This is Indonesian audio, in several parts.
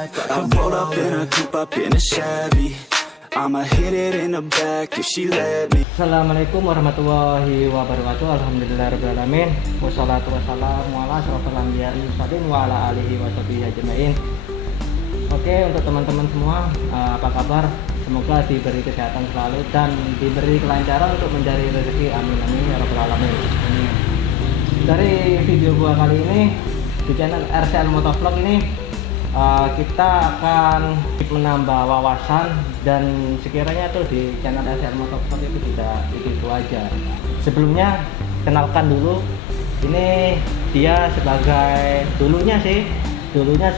life. I roll up in a coupe, up in a Chevy. I'ma hit it in the back if she let me. Assalamualaikum warahmatullahi wabarakatuh. Alhamdulillahirrahmanirrahim. Wassalatu wassalamu ala asyrofil anbiya'i wa ala alihi wa sahbihi ajma'in. Oke, untuk teman-teman semua, apa kabar? Semoga diberi kesehatan selalu dan diberi kelancaran untuk mencari rezeki. Amin amin ya rabbal alamin. Dari video gua kali ini di channel RCL Motovlog ini kita akan menambah wawasan, dan sekiranya tuh di channel RCL Motovlog itu tidak itu aja. Sebelumnya kenalkan dulu, ini dia sebagai dulunya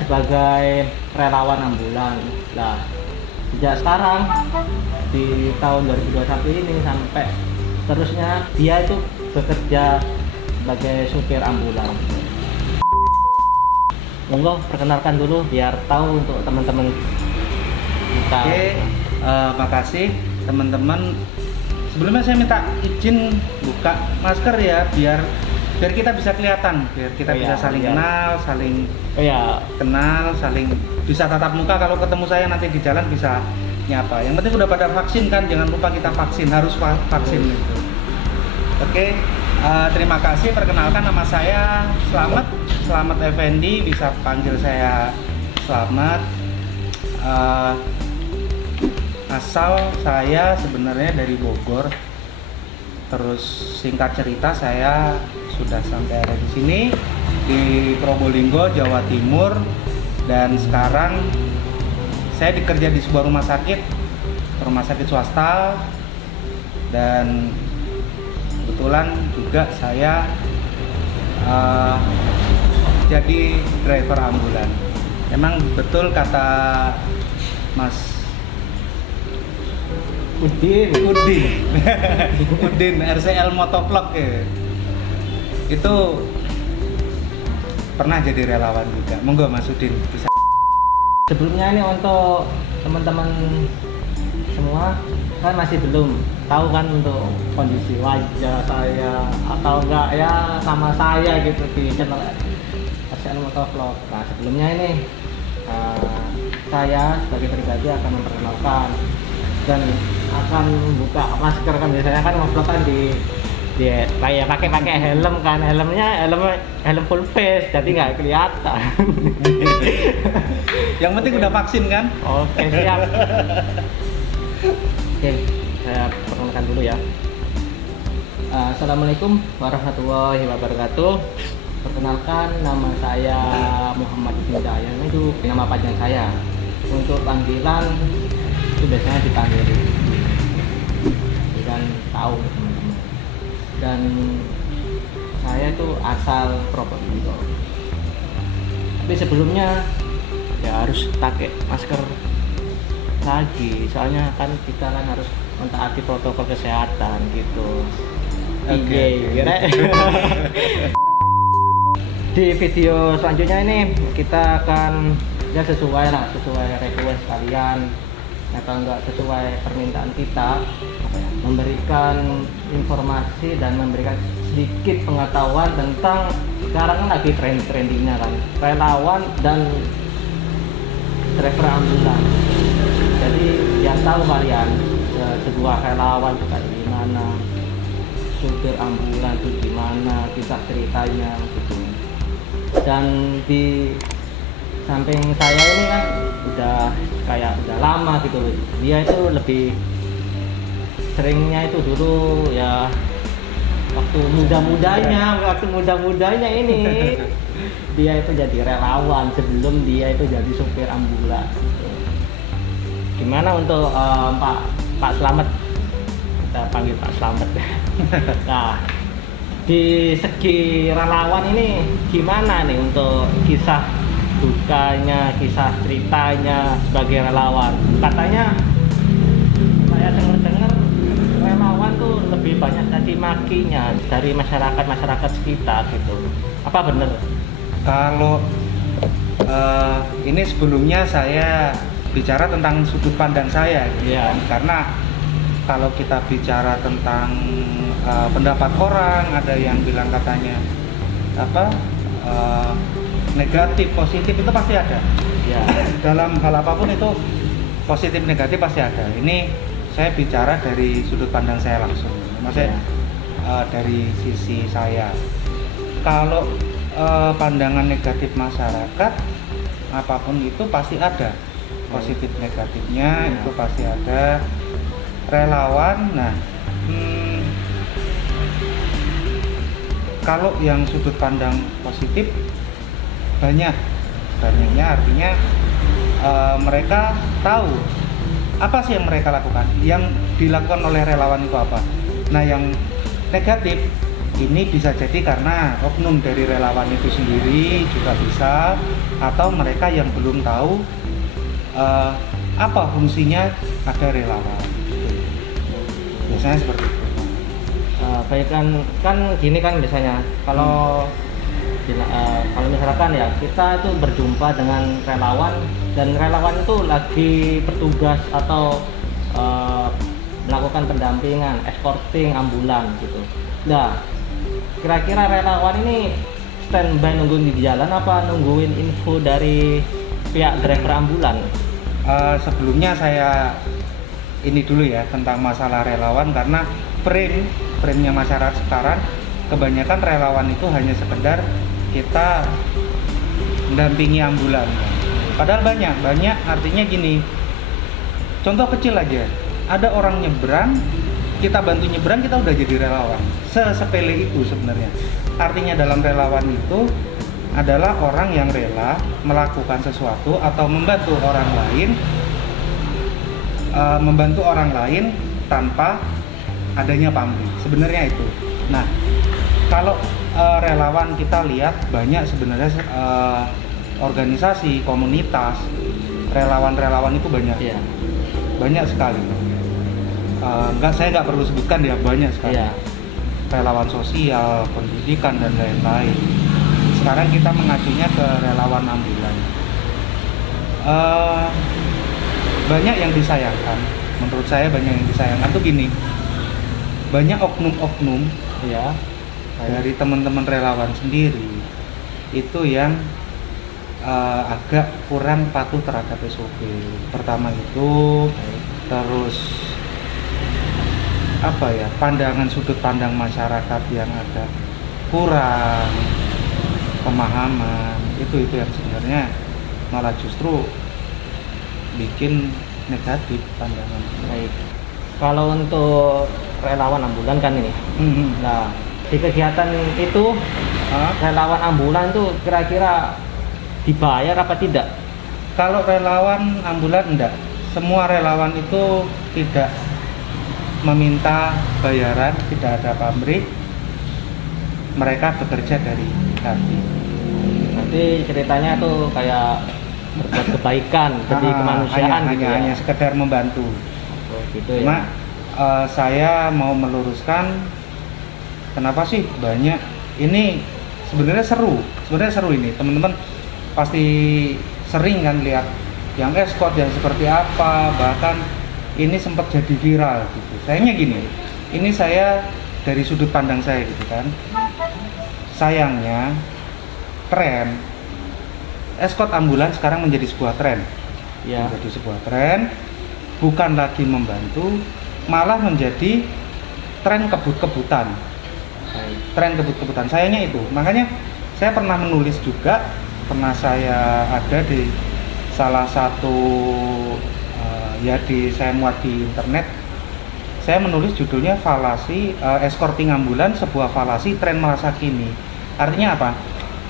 sebagai relawan ambulan. Nah, sejak sekarang di tahun 2021 ini sampai terusnya dia itu bekerja sebagai supir ambulan. Monggo perkenalkan dulu biar tahu untuk teman-teman kita. Oke, makasih teman-teman. Sebelumnya saya minta izin buka masker ya, biar kita bisa kelihatan, biar kita bisa saling kenal, saling kenal, saling bisa tatap muka. Kalau ketemu saya nanti di jalan bisa nyapa. Yang penting udah pada vaksin kan, jangan lupa kita vaksin, harus vaksin gitu. Oke, terima kasih. Perkenalkan, nama saya Slamet Effendi, bisa panggil saya Slamet. Asal saya sebenarnya dari Bogor. Terus singkat cerita saya sudah sampai ada di sini di Probolinggo, Jawa Timur, dan sekarang saya bekerja di sebuah rumah sakit swasta, dan kebetulan juga saya jadi driver ambulan. Emang betul kata Mas Udin RCL Motovlog ya. Itu pernah jadi relawan juga. Monggo Mas Udin bisa. Sebelumnya ini untuk teman-teman semua kan masih belum tahu kan untuk kondisi wajah saya atau enggak ya sama saya gitu di channel RCL Motovlog. Nah, sebelumnya ini saya sebagai pribadi akan memperkenalkan dan akan buka masker. Kan biasanya kan ngevlog kan di kayak pakai helm kan, helm full face jadi nggak kelihatan. Yang penting udah vaksin kan? Oke, siap. Oke, saya perkenalkan dulu ya. Assalamualaikum warahmatullahi wabarakatuh. Perkenalkan, nama saya Muhammad Hidayat, itu nama panjang saya. Untuk panggilan itu biasanya dipanggil dan tahu teman-teman. Dan saya itu asal Probolinggo. Tapi sebelumnya ya harus pakai masker lagi, soalnya kan kita kan harus mentaati protokol kesehatan gitu. Oke. Di video selanjutnya ini kita akan ya sesuai request kalian atau enggak sesuai permintaan kita, memberikan informasi dan memberikan sedikit pengetahuan tentang sekarang kan lagi trendingnya kan relawan dan driver ambulan. Jadi yang tahu kalian sebuah relawan itu kayak gimana, supir ambulan itu gimana, kisah ceritanya gitu. Dan di samping saya ini kan udah lama gitu. Dia itu lebih seringnya itu dulu ya waktu muda-mudanya ini dia itu jadi relawan sebelum dia itu jadi supir ambulan. Gimana untuk Pak Slamet? Kita panggil Pak Slamet. Nah, di segi relawan ini gimana nih untuk kisah dukanya, kisah ceritanya sebagai relawan? Katanya saya dengar relawan tuh lebih banyak caci makinya dari masyarakat sekitar gitu. Apa bener? Kalau ini sebelumnya saya bicara tentang sudut pandang saya gitu. Yeah. Karena kalau kita bicara tentang pendapat orang, ada yang bilang katanya negatif, positif, itu pasti ada. Ya. Dalam hal apapun itu positif negatif pasti ada. Ini saya bicara dari sudut pandang saya langsung, maksudnya dari sisi saya. Kalau pandangan negatif masyarakat, apapun itu pasti ada positif negatifnya, itu pasti ada. Relawan, nah kalau yang sudut pandang positif banyaknya artinya mereka tahu apa sih yang mereka lakukan, yang dilakukan oleh relawan itu apa. Nah yang negatif ini bisa jadi karena oknum dari relawan itu sendiri juga bisa, atau mereka yang belum tahu apa fungsinya ada relawan. Biasanya seperti itu. Baik kan gini kan biasanya kalau kalau misalkan ya kita itu berjumpa dengan relawan dan relawan itu lagi bertugas atau melakukan pendampingan, escorting ambulan gitu. Nah, kira-kira relawan ini standby nungguin di jalan apa nungguin info dari pihak driver ambulan? Sebelumnya saya ini dulu ya tentang masalah relawan, karena frame-nya masyarakat sekarang kebanyakan relawan itu hanya sekedar kita mendampingi ambulan. Padahal banyak artinya gini. Contoh kecil aja. Ada orang nyebrang, kita bantu nyebrang, kita udah jadi relawan. Sesepele itu sebenarnya. Artinya dalam relawan itu adalah orang yang rela melakukan sesuatu atau membantu orang lain tanpa adanya pamrih. Sebenarnya itu. Nah, kalau relawan kita lihat banyak sebenarnya organisasi, komunitas, relawan itu banyak. Iya. Banyak sekali. Saya nggak perlu sebutkan ya, banyak sekali. Iya. Relawan sosial, pendidikan dan lain-lain. Sekarang kita mengacunya ke relawan ambulan. Banyak yang disayangkan. Menurut saya banyak yang disayangkan tuh gini. Banyak oknum-oknum Iya. dari teman-teman relawan sendiri itu yang agak kurang patuh terhadap SOP. Pertama itu, terus pandangan sudut pandang masyarakat yang agak kurang pemahaman, itu yang sebenarnya malah justru bikin negatif pandangan. Baik. Kalau untuk relawan ambulan kan ini. Nah, di kegiatan itu relawan ambulan tuh kira-kira dibayar apa tidak? Kalau relawan ambulan enggak. Semua relawan itu tidak meminta bayaran, tidak ada pamrih. Mereka bekerja dari hati. Nanti ceritanya tuh kayak berbuat kebaikan demi kemanusiaan gitu ya. Hanya sekedar membantu. Oh, gitu ya. Cuma saya mau meluruskan, kenapa sih banyak ini sebenarnya seru ini. Teman-teman pasti sering kan lihat yang escort yang seperti apa, bahkan ini sempat jadi viral gitu. Sayangnya gini, ini saya dari sudut pandang saya gitu kan. Sayangnya tren escort ambulan sekarang menjadi sebuah tren. Ya. Menjadi sebuah tren, bukan lagi membantu, malah menjadi tren kebut-kebutan. Tren kebut-kebutan. Sayangnya itu. Makanya saya pernah menulis juga, pernah saya ada di salah satu saya muat di internet. Saya menulis judulnya falasi escorting ambulan, sebuah falasi tren masa kini. Artinya apa?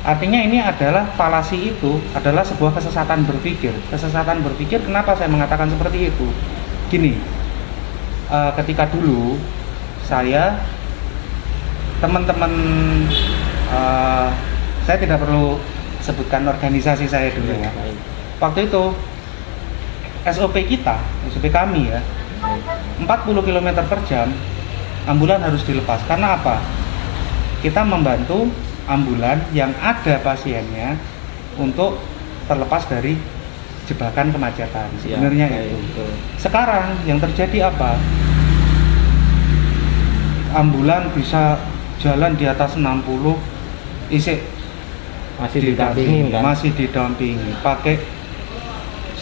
Artinya ini adalah falasi itu adalah sebuah kesesatan berpikir. Kesesatan berpikir, kenapa saya mengatakan seperti itu? Gini, ketika dulu saya, teman-teman, saya tidak perlu sebutkan organisasi saya dulu ya. Waktu itu SOP kami ya, 40 km per jam ambulan harus dilepas. Karena apa? Kita membantu ambulan yang ada pasiennya untuk terlepas dari jebakan kemacetan. Sebenarnya ya, itu. Sekarang yang terjadi apa? Ambulan bisa jalan di atas 60, masih didampingi, pakai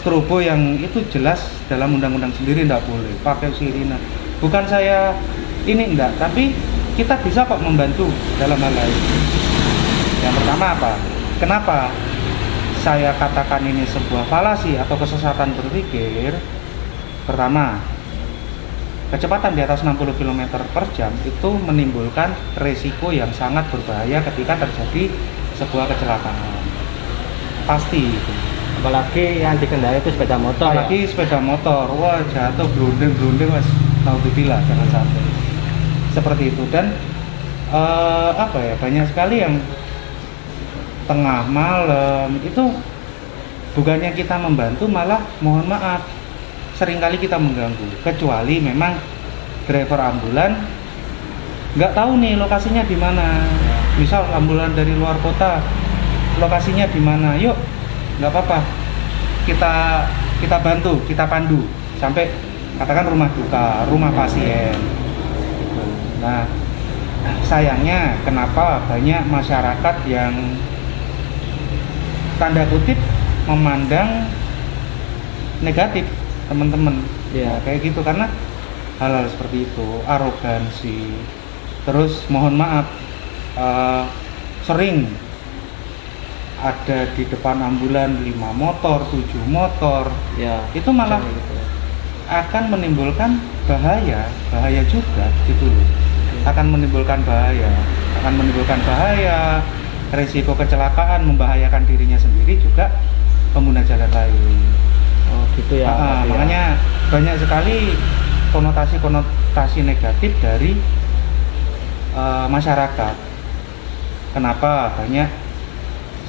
strobo yang itu jelas dalam undang-undang sendiri tidak boleh pakai sirine. Bukan saya ini enggak, tapi kita bisa kok membantu dalam hal lain. Yang pertama apa? Kenapa saya katakan ini sebuah falasi atau kesesatan berpikir? Pertama, kecepatan di atas 60 km per jam itu menimbulkan resiko yang sangat berbahaya ketika terjadi sebuah kecelakaan. Pasti itu. Apalagi yang dikendari itu sepeda motor. Apalagi sepeda motor, wah jatuh blundeng mas, naudzubillah, jangan sampai seperti itu. Dan apa ya, banyak sekali yang tengah malam itu bukannya kita membantu, malah mohon maaf seringkali kita mengganggu. Kecuali memang driver ambulan nggak tahu nih lokasinya di mana. Misal ambulan dari luar kota, lokasinya di mana, yuk nggak apa-apa, kita bantu, kita pandu sampai katakan rumah duka, rumah pasien. Nah, sayangnya kenapa banyak masyarakat yang tanda kutip memandang negatif teman-teman, ya kayak gitu, karena hal-hal seperti itu, arogansi. Terus mohon maaf, sering ada di depan ambulan 5 motor, 7 motor, ya itu malah gitu. Akan menimbulkan bahaya juga gitu loh. Akan menimbulkan bahaya, resiko kecelakaan, membahayakan dirinya sendiri juga pengguna jalan lain. Oh gitu ya. Makanya banyak sekali konotasi negatif dari masyarakat. Kenapa banyak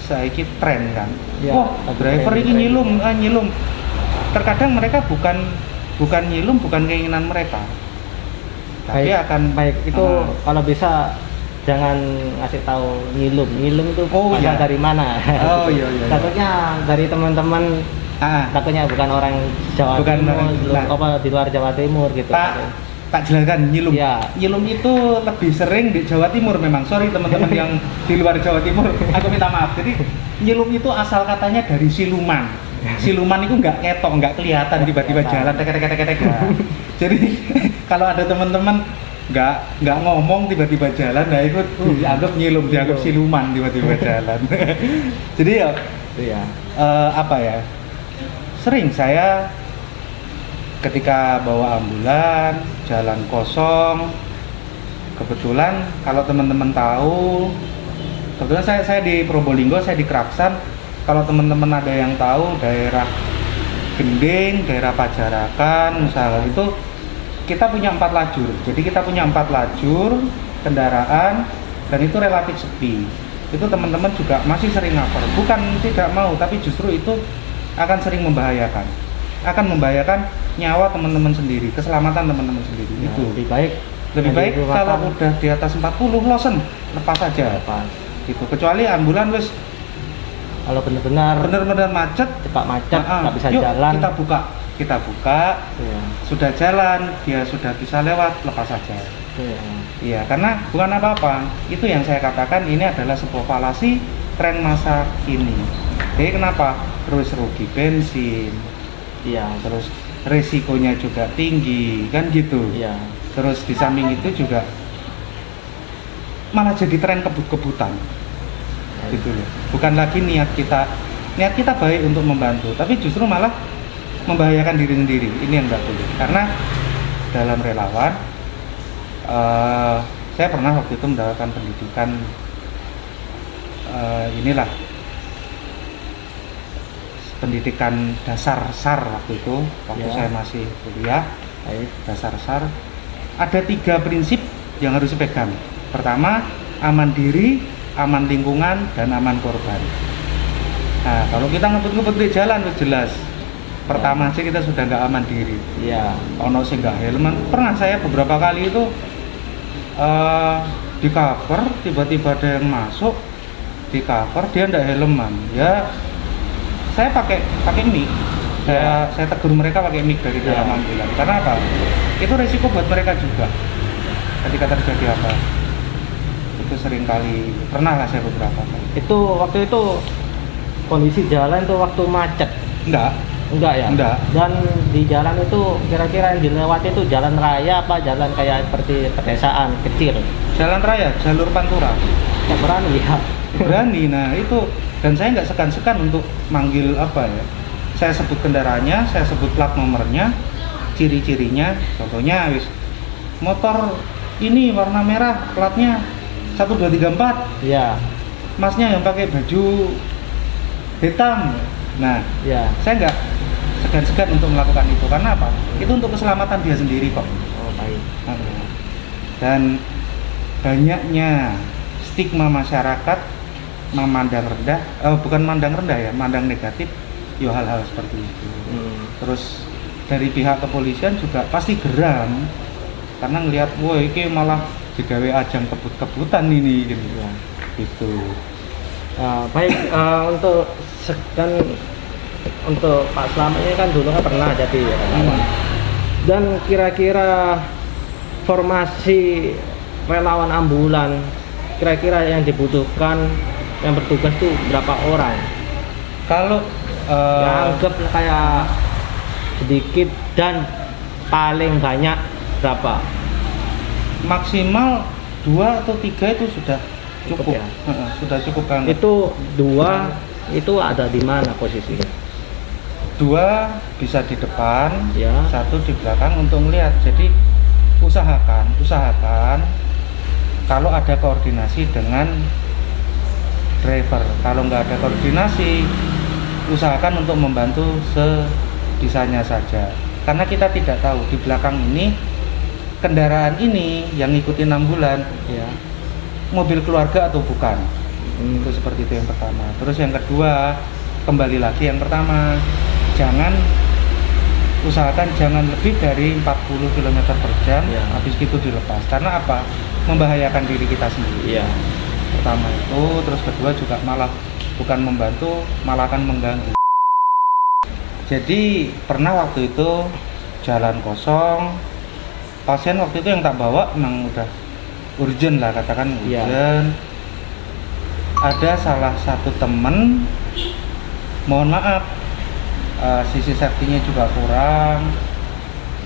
saiki tren kan? Ya, wah, driver ini nyilum. Terkadang mereka bukan nyilum, bukan keinginan mereka. Tapi baik itu kalau bisa jangan ngasih tahu nyilum itu iya. Dari mana. Oh iya. Takutnya dari teman-teman, takutnya bukan orang Jawa Timur, di luar Jawa Timur gitu. Tak jelaskan, nyilum. Ya. Nyilum itu lebih sering di Jawa Timur memang. Sorry teman-teman yang di luar Jawa Timur, aku minta maaf. Jadi nyilum itu asal katanya dari siluman. Siluman itu nggak ketok, nggak kelihatan, tiba-tiba jalan tek. Jadi kalau ada teman-teman nggak ngomong tiba-tiba jalan, nah itu dianggap nyilum, dianggap siluman tiba-tiba jalan. Jadi sering saya ketika bawa ambulan, jalan kosong, kebetulan kalau teman-teman tahu, kebetulan saya di Probolinggo, saya di Kraksan. Kalau teman-teman ada yang tahu daerah Gending, daerah Pajarakan, misalnya itu kita punya 4 lajur. Jadi kita punya 4 lajur kendaraan dan itu relatif sepi. Itu teman-teman juga masih sering ngaper. Bukan tidak mau, tapi justru itu akan sering membahayakan. Akan membahayakan nyawa teman-teman sendiri, keselamatan teman-teman sendiri. Nah, itu lebih baik kalau udah di atas 40 losen, lepas saja. Gitu. Kecuali ambulan wis kalau benar-benar macet, cepat macet, nggak bisa jalan, kita buka, sudah jalan, dia sudah bisa lewat, lepas saja. Iya, karena bukan apa-apa. Itu yang saya katakan, ini adalah sebuah falasi tren masa kini. Jadi kenapa? Terus rugi bensin, terus resikonya juga tinggi, kan gitu. Terus di samping itu juga malah jadi tren kebut-kebutan. Gitu loh. Bukan lagi niat kita baik untuk membantu, tapi justru malah membahayakan diri sendiri. Ini yang nggak boleh. Karena dalam relawan, saya pernah waktu itu mendapatkan pendidikan pendidikan dasar SAR waktu itu, waktu saya masih kuliah. Dasar SAR ada 3 prinsip yang harus dipegang. Pertama, aman diri, aman lingkungan, dan aman korban. Nah, kalau kita ngebut-ngebut di jalan itu jelas. Pertama sih kita sudah nggak aman diri. Ono sing nggak helman. Pernah saya beberapa kali itu di cover, tiba-tiba ada yang masuk di cover, dia nggak helman. Ya, saya pakai mic. Saya tegur mereka pakai mic dari dalam ambulan. Karena apa? Itu resiko buat mereka juga. Ketika terjadi apa? Itu sering kali, pernah lah saya beberapa kali. Itu waktu itu kondisi jalan tuh waktu macet. Enggak, Enggak ya? Enggak. Dan di jalan itu kira-kira yang dilewati itu jalan raya apa jalan kayak seperti pedesaan kecil? Jalan raya, jalur pantura. Nggak berani ya? Berani, nah itu. Dan saya nggak segan-segan untuk manggil apa ya. Saya sebut kendaraannya, saya sebut plat nomornya, ciri-cirinya. Contohnya, wis motor ini warna merah, platnya 1234. Iya. Masnya yang pakai baju hitam. Nah, Iya. saya nggak segan-segan untuk melakukan itu. Karena apa? Itu untuk keselamatan dia sendiri kok. Oh, baik. Dan banyaknya stigma masyarakat memandang rendah, bukan mandang rendah ya, mandang negatif, yo hal-hal seperti itu. Terus dari pihak kepolisian juga pasti geram karena ngelihat, wah ini malah digawe ajang kebut-kebutan ini gitu. Ya. Gitu. Baik, untuk Pak Slamet ini kan dulu kan pernah jadi ya, dan kira-kira formasi relawan ambulan kira-kira yang dibutuhkan yang bertugas tuh berapa orang? Kalau Ya, anggap kayak sedikit dan paling banyak berapa? maksimal 2 atau 3 itu sudah cukup, ya? Sudah cukup banget. Itu 2 itu ada di mana posisinya? 2 bisa di depan, Ya. 1 di belakang untuk melihat. Jadi usahakan kalau ada koordinasi dengan driver. Kalau nggak ada koordinasi, usahakan untuk membantu sebisanya saja. Karena kita tidak tahu di belakang ini kendaraan ini yang ngikutin ambulan Ya. mobil keluarga atau bukan. Itu seperti itu yang pertama. Terus yang kedua, kembali lagi yang pertama, usahakan jangan lebih dari 40 km per jam, Ya. habis itu dilepas. Karena apa? Membahayakan diri kita sendiri. Iya. Pertama itu, terus kedua juga malah bukan membantu, malah akan mengganggu. Jadi pernah waktu itu jalan kosong, pasien waktu itu yang tak bawa memang udah urgent lah, katakan Iya. urgent. Ada salah satu temen, mohon maaf, sisi safety-nya juga kurang.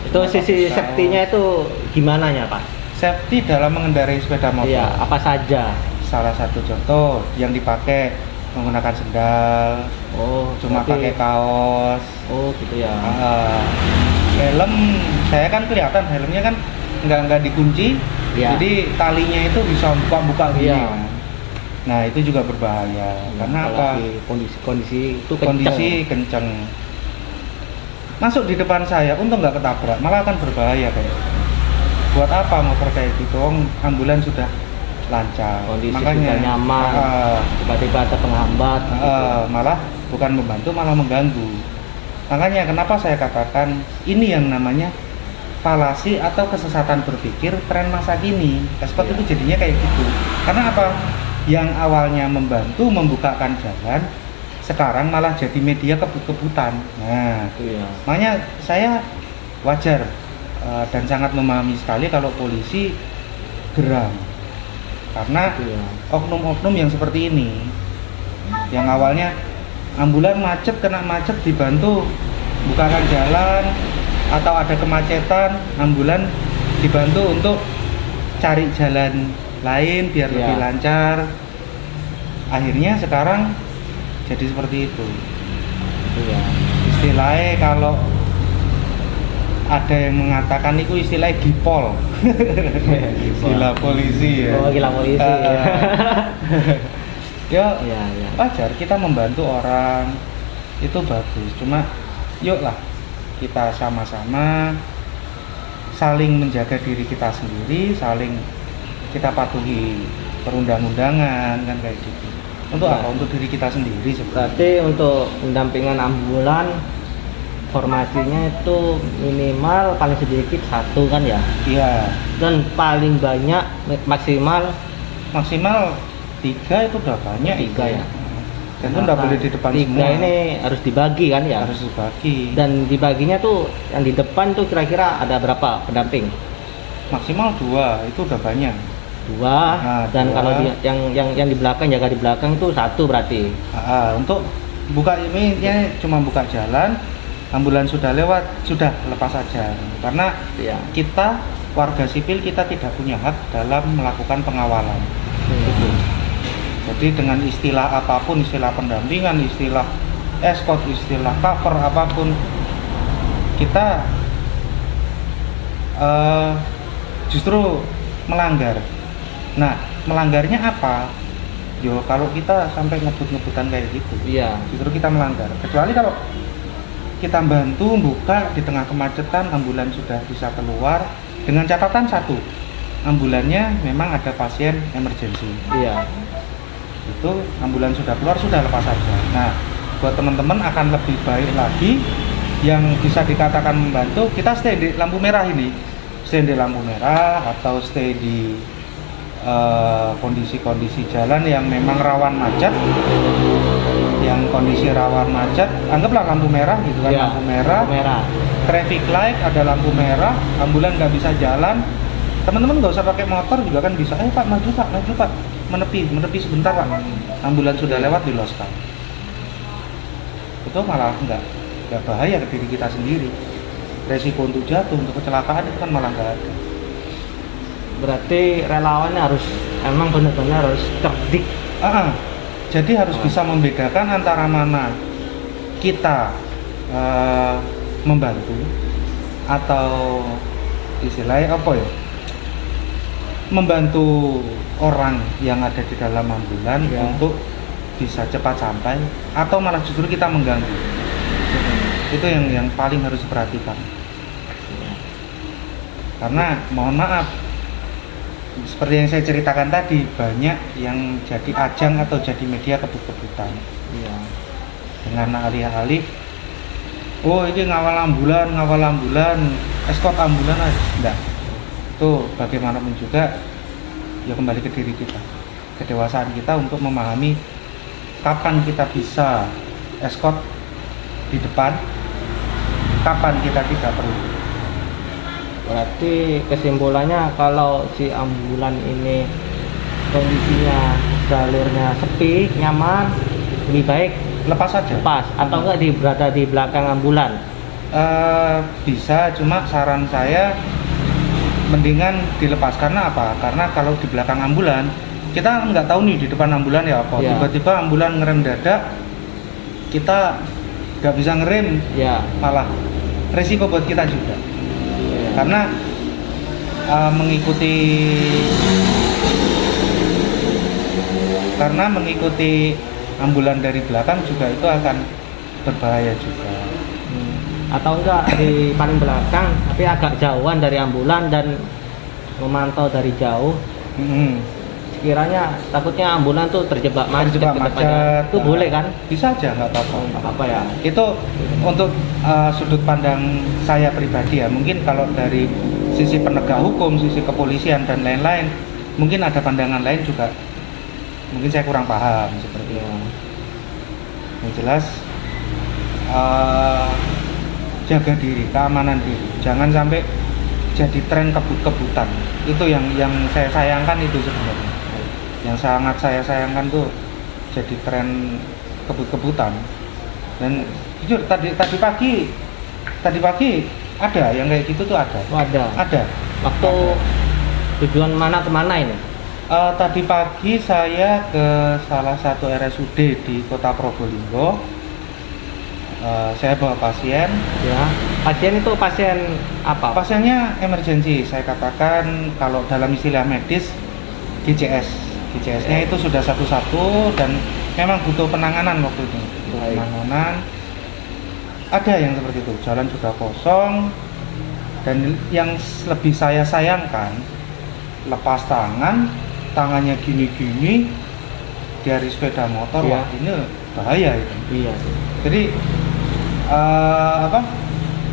Itu sisi safety-nya itu gimana ya, Pak? Safety dalam mengendarai sepeda motor. Iya, apa saja? Salah satu contoh yang dipakai menggunakan sendal, Oh, cuma berarti- pakai kaos. Oh, gitu ya. Helm, saya kan kelihatan helmnya kan nggak dikunci, Iya. jadi talinya itu bisa buka-buka gini. Iya. Nah itu juga berbahaya karena apa? Apalagi kondisi itu Kondisi kenceng. Masuk di depan saya, untung nggak ketabrak, malah akan berbahaya kayak. Buat apa motor kayak gitu? Ambulan sudah lancar. Kondisi Makanya sudah nyaman, tiba-tiba ada penghambat. malah bukan membantu, malah mengganggu. Makanya kenapa saya katakan ini yang namanya falasi atau kesesatan berpikir tren masa kini. Esport itu jadinya kayak gitu. Karena apa? Yang awalnya membantu membukakan jalan, sekarang malah jadi media kebut-kebutan. Nah, Iya. makanya saya wajar dan sangat memahami sekali kalau polisi geram. Karena Iya. oknum-oknum yang seperti ini, yang awalnya ambulan macet, kena macet dibantu bukakan jalan, atau ada kemacetan, ambulan dibantu untuk cari jalan lain biar Ya. lebih lancar. Akhirnya sekarang jadi seperti itu. Iya. Istilahnya kalau ada yang mengatakan itu istilahnya gipol. Gila polisi ya. Oh, gila polisi. Ya, Iya, iya. wajar kita membantu orang itu bagus. Cuma yuklah kita sama-sama saling menjaga diri kita sendiri, saling kita patuhi perundang-undangan kan kayak gitu. Untuk Nah. apa? Untuk diri kita sendiri sebenarnya. Berarti untuk pendampingan ambulan formasinya itu minimal paling sedikit 1 kan ya, Iya, dan paling banyak maksimal maksimal 3 itu udah banyak. 3 ya. Dan itu nggak boleh di depan 3 semua. ini harus dibagi kan ya, Harus dibagi. dan dibaginya tuh yang di depan tuh kira-kira ada berapa pendamping? Maksimal 2 itu udah banyak. 2. Nah, Dan 2. kalau yang di belakang, jaga di belakang itu 1 berarti. Untuk buka ini cuma buka jalan, ambulans sudah lewat, sudah lepas saja. Karena Iya. kita warga sipil, kita tidak punya hak dalam melakukan pengawalan. Gitu. Jadi dengan istilah apapun, istilah pendampingan, istilah escort, istilah cover apapun, kita justru melanggar. Nah, melanggarnya apa? Yo, kalau kita sampai ngebut-ngebutan kayak gitu, Iya. justru kita melanggar. Kecuali kalau kita bantu buka di tengah kemacetan, ambulan sudah bisa keluar dengan catatan satu, ambulannya memang ada pasien emergensi. Iya. Itu ambulan sudah keluar, sudah lepas saja. Nah, buat teman-teman akan lebih baik lagi yang bisa dikatakan membantu, kita stay di lampu merah ini, stay di lampu merah atau stay di kondisi-kondisi jalan yang memang rawan macet, yang kondisi rawan macet, anggaplah lampu merah gitu kan. Iya, Lampu merah, merah. traffic light, ada lampu merah, ambulan nggak bisa jalan, teman-teman nggak usah pakai motor juga kan bisa. Pak, maju pak, menepi sebentar pak, ambulan sudah lewat, diloskan. Itu malah nggak bahaya ke diri kita sendiri. Resiko untuk jatuh, untuk kecelakaan itu kan malah nggak ada. Berarti relawannya harus emang benar-benar harus cerdik. Jadi harus bisa membedakan antara mana kita membantu atau istilahnya apa ya, membantu orang yang ada di dalam ambulan Ya. untuk bisa cepat sampai, atau malah justru kita mengganggu. Itu yang paling harus diperhatikan. Karena mohon maaf, seperti yang saya ceritakan tadi, banyak yang jadi ajang atau jadi media kebut-kebutan. Iya. Dengan alih-alih, oh ini ngawal ambulan, escort ambulan aja. Enggak. Itu bagaimanapun juga, ya kembali ke diri kita, kedewasaan kita untuk memahami kapan kita bisa escort di depan, kapan kita tidak perlu. Berarti kesimpulannya kalau si ambulan ini kondisinya jalurnya sepi, nyaman, lebih baik Lepas saja. lepas atau enggak berada di belakang ambulan. Bisa, cuma saran saya mendingan dilepas. Karena apa? Karena kalau di belakang ambulan, kita nggak tahu nih di depan ambulan ya apa. Ya. Tiba-tiba ambulan ngerem dadak, kita nggak bisa ngerem, Ya. malah resiko buat kita juga. Karena mengikuti ambulan dari belakang juga itu akan berbahaya juga. Atau enggak di paling belakang tapi agak jauhan dari ambulan dan memantau dari jauh. Sekiranya takutnya ambulan tuh terjebak macet, Terjebak ke depannya. macet. Itu boleh kan? Bisa aja, nggak apa-apa. Nggak apa-apa ya. Itu untuk sudut pandang saya pribadi ya. Mungkin kalau dari sisi penegak hukum, sisi kepolisian dan lain-lain, mungkin ada pandangan lain juga. Mungkin saya kurang paham seperti itu. Yang jelas jaga diri, keamanan diri. Jangan sampai jadi tren kebut-kebutan. Itu yang saya sayangkan itu sebenarnya. Yang sangat saya sayangkan tuh jadi tren kebut-kebutan. Dan jujur tadi pagi ada yang kayak gitu tuh ada. Oh, ada. Waktu tujuan mana ke mana ini? Tadi pagi saya ke salah satu RSUD di Kota Probolinggo. Saya bawa pasien. Ya. Pasien itu pasien apa? Pasiennya emergensi. Saya katakan kalau dalam istilah medis GCS. GCS-nya itu sudah satu-satu dan memang butuh penanganan waktu itu. Butuh penanganan. Ada yang seperti itu. Jalan sudah kosong. Dan yang lebih saya sayangkan, lepas tangannya gini-gini dari sepeda motor. Iya. Wah, ini bahaya itu. Iya. Jadi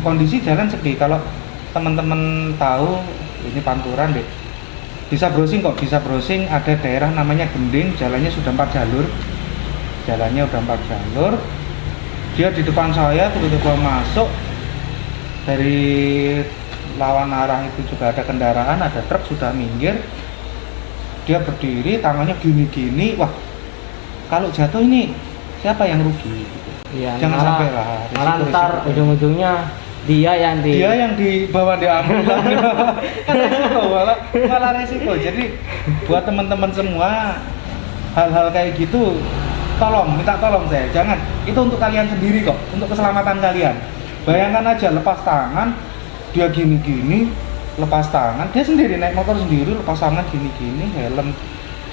kondisi jalan sepi. Kalau teman-teman tahu ini Panturan deh, bisa browsing ada daerah namanya Gending, jalannya sudah 4 jalur, dia di depan saya tiba-tiba masuk dari lawan arah, itu juga ada kendaraan, ada truk sudah minggir, dia berdiri tangannya gini-gini. Wah, kalau jatuh ini siapa yang rugi gitu. Iya, Jangan malah, sampai lah malah ntar ujung-ujungnya dia yang dibawa di ambulan. Kan resiko, malah resiko. Jadi buat teman-teman semua, hal-hal kayak gitu minta tolong saya, jangan. Itu untuk kalian sendiri kok, untuk keselamatan kalian. Bayangkan aja lepas tangan, dia gini-gini, lepas tangan, dia sendiri naik motor sendiri, lepas tangan gini-gini, helm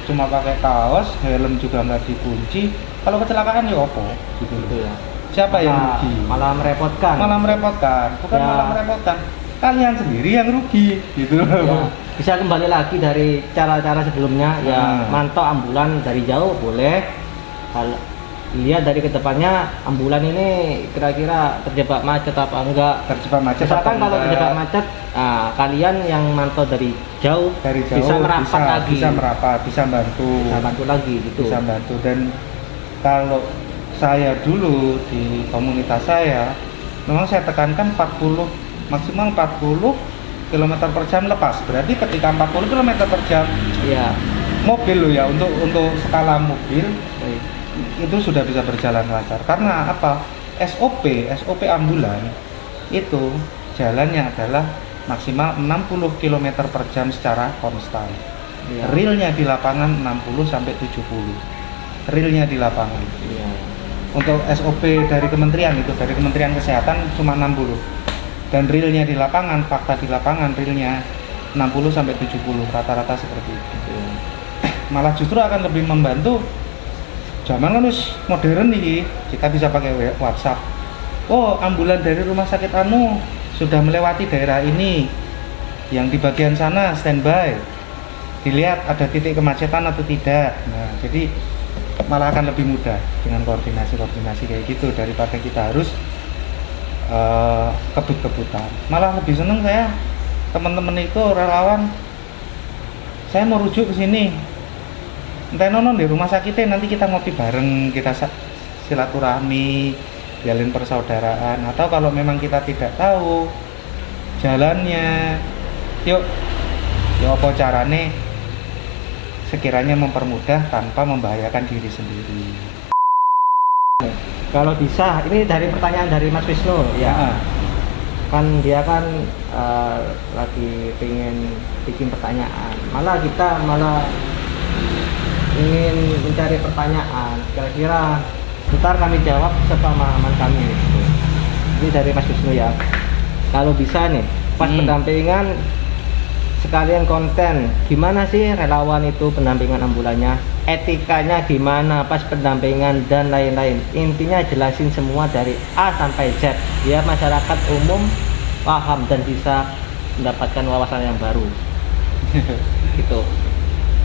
cuma pakai kaos, helm juga nggak dikunci. Kalau kecelakaan ya opo gitu ya. Siapa yang rugi? Malah merepotkan. Bukan ya. Malah merepotkan, kalian sendiri yang rugi gitu ya. Bisa kembali lagi dari cara-cara sebelumnya ya, mantau ambulan dari jauh boleh. Kalau lihat dari kedepannya ambulan ini kira-kira terjebak macet apa enggak. Misalkan kalau terjebak macet, kalian yang mantau dari jauh bisa merapat lagi, bisa bantu lagi gitu. Bisa bantu. Dan kalau saya dulu di komunitas saya, memang saya tekankan 40, maksimal 40 km per jam lepas. Berarti ketika 40 km per jam ya, mobil loh ya, untuk skala mobil itu sudah bisa berjalan lancar. Karena apa? SOP ambulan itu jalannya adalah maksimal 60 km per jam secara konstan. Ya. Realnya di lapangan 60 sampai 70. Realnya di lapangan. Ya. Untuk SOP dari kementerian itu, dari Kementerian Kesehatan cuma 60. Dan realnya di lapangan, fakta di lapangan realnya 60 sampai 70, rata-rata seperti itu. Malah justru akan lebih membantu. Zaman kan modern nih, kita bisa pakai WhatsApp. Oh, ambulan dari rumah sakit anu sudah melewati daerah ini. Yang di bagian sana standby. Dilihat ada titik kemacetan atau tidak. Nah, jadi malah akan lebih mudah dengan koordinasi kayak gitu daripada kita harus kebut-kebutan. Malah lebih seneng saya, teman-teman itu relawan. Saya mau rujuk ke sini. Entah nonton di rumah sakitnya, nanti kita ngopi bareng, kita silaturahmi, jalin persaudaraan. Atau kalau memang kita tidak tahu jalannya, yuk apa carane sekiranya mempermudah tanpa membahayakan diri sendiri. Kalau bisa, ini dari pertanyaan dari Mas Wisnu ya. Kan dia kan lagi pengen bikin pertanyaan. Kita malah ingin mencari pertanyaan, kira-kira ntar kami jawab sepemahaman kami gitu. Ini dari Mas Wisnu ya. Kalau bisa nih pas pendampingan sekalian konten, gimana sih relawan itu pendampingan ambulannya, etikanya gimana pas pendampingan dan lain-lain. Intinya jelasin semua dari A sampai Z biar masyarakat umum paham dan bisa mendapatkan wawasan yang baru. Gitu.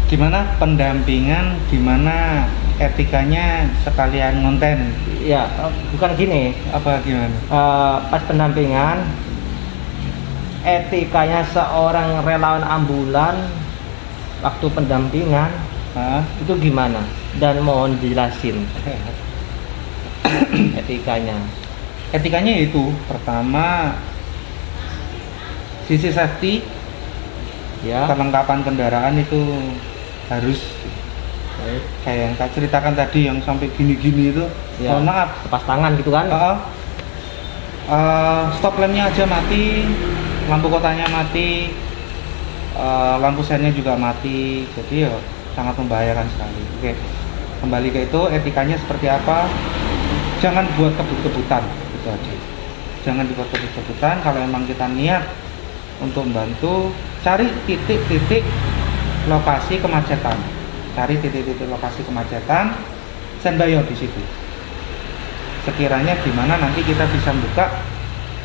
Gimana pendampingan, gimana etikanya sekalian konten? Ya, bukan gini. Apa gimana? Pas pendampingan, etikanya seorang relawan ambulan waktu pendampingan itu gimana? Dan mohon dijelasin etikanya. Etikanya itu pertama sisi safety, ya. Perlengkapan kendaraan itu harus kayak yang saya ceritakan tadi, yang sampai gini-gini itu ya. Mohon maaf, lepas tangan gitu kan. Stop lampnya aja mati, lampu kotanya mati, lampu sennya juga mati, jadi ya sangat membahayakan sekali. Oke, kembali ke itu, etikanya seperti apa? Jangan buat kebut-kebutan, itu aja. Jangan dibuat kebut-kebutan. Kalau emang kita niat untuk membantu, cari titik-titik lokasi kemacetan. Cari titik-titik lokasi kemacetan, standby di situ. Sekiranya gimana nanti kita bisa buka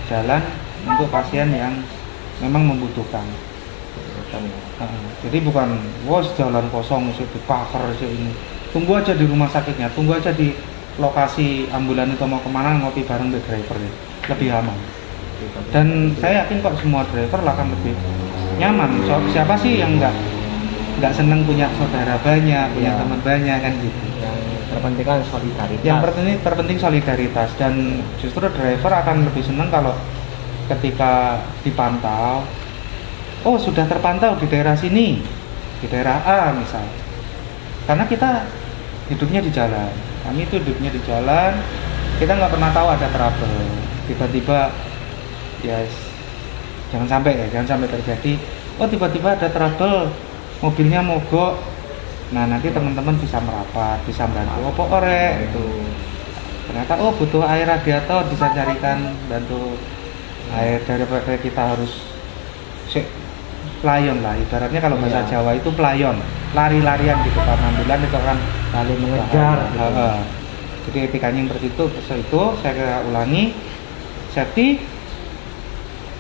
jalan untuk pasien yang memang membutuhkan. Jadi bukan jalan kosong mesti dipakar ini. Tunggu aja di rumah sakitnya, tunggu aja di lokasi ambulan itu mau kemana, ngopi bareng dengan driver, lebih aman. Dan saya yakin kok semua driver akan lebih nyaman. Siapa sih yang nggak seneng punya saudara banyak, punya teman banyak kan gitu. Yang terpenting kan solidaritas. Yang terpenting solidaritas, dan justru driver akan lebih senang kalau ketika dipantau. Oh, sudah terpantau di daerah sini, di daerah A misal. Karena kita hidupnya di jalan. Kami itu duduknya di jalan, kita nggak pernah tahu ada trouble. Tiba-tiba, ya jangan sampai terjadi. Oh tiba-tiba ada trouble, mobilnya mogok. Nah nanti teman-teman bisa merapat, bisa bantu. Apa orek itu? Ternyata butuh air radiator, bisa carikan bantu air daripada kita harus pelayon lah. Ibaratnya kalau bahasa Jawa itu pelayon, lari-larian di depan ambulan itu kan saling mengejar. Gitu. Jadi etikanya yang seperti itu. Setelah itu saya ulangi, safety,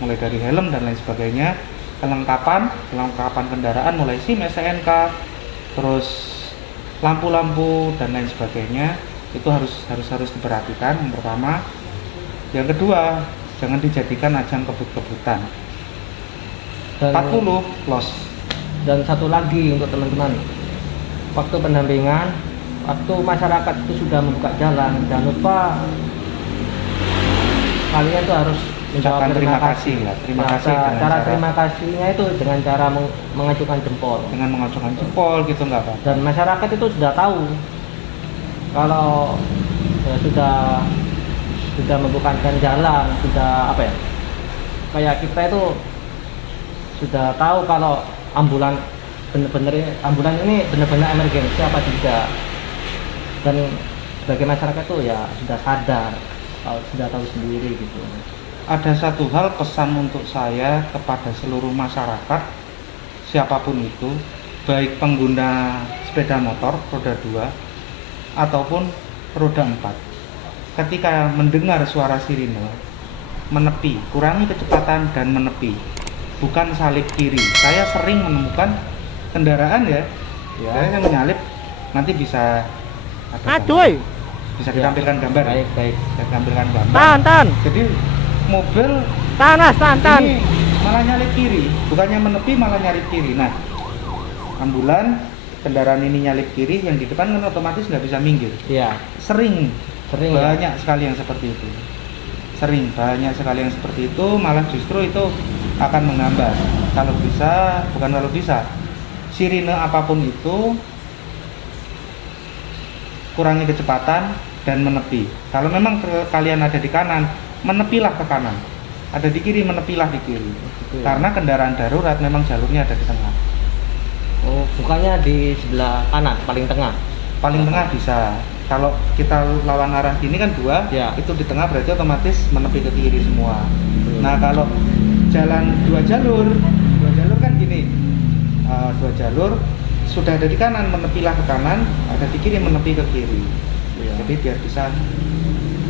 mulai dari helm dan lain sebagainya, kelengkapan kendaraan mulai SIM, STNK, terus lampu-lampu dan lain sebagainya itu harus diperhatikan. Yang pertama, yang kedua jangan dijadikan ajang kebut-kebutan. 40 los. Dan satu lagi untuk teman-teman, waktu pendampingan, waktu masyarakat itu sudah membuka jalan, jangan lupa kalian tuh harus menjawab terima kasih lah. Terima kasih. Cara terima kasihnya itu dengan cara mengajukan jempol. Dengan mengajukan jempol gitu nggak apa. Dan masyarakat itu sudah tahu kalau sudah membukakan jalan, sudah apa ya? Kayak kita itu sudah tahu kalau ambulan ini benar-benar emergensi apa tidak. Dan sebagai masyarakat itu ya sudah sadar, sudah tahu sendiri gitu. Ada satu hal pesan untuk saya kepada seluruh masyarakat, siapapun itu, baik pengguna sepeda motor roda 2 ataupun roda 4. Ketika mendengar suara sirine, menepi, kurangi kecepatan dan menepi, bukan salip kiri. Saya sering menemukan kendaraan yang menyalip, nanti bisa bisa ditampilkan gambar. Baik. Saya tampilkan gambar. Tahan. Jadi mobil tahan. Ini malah nyalip kiri, bukannya menepi malah nyalip kiri. Nah, ambulan kendaraan ini nyalip kiri, yang di depan kan otomatis nggak bisa minggir. Iya. Sering banyak sekali yang seperti itu. Malah justru itu akan menghambat. Kalau bisa, sirine apapun itu kurangi kecepatan dan menepi. Kalau memang kalian ada di kanan, menepilah ke kanan. Ada di kiri, menepilah di kiri. Gitu ya. Karena kendaraan darurat memang jalurnya ada di tengah. Oh, bukannya di sebelah kanan, paling tengah. Paling tengah bisa. Kalau kita lawan arah gini kan dua, itu di tengah berarti otomatis menepi ke kiri semua. Nah, kalau jalan dua jalur kan gini. Dua jalur sudah ada di kanan, menepilah ke kanan, ada di kiri, menepi ke kiri. Jadi biar bisa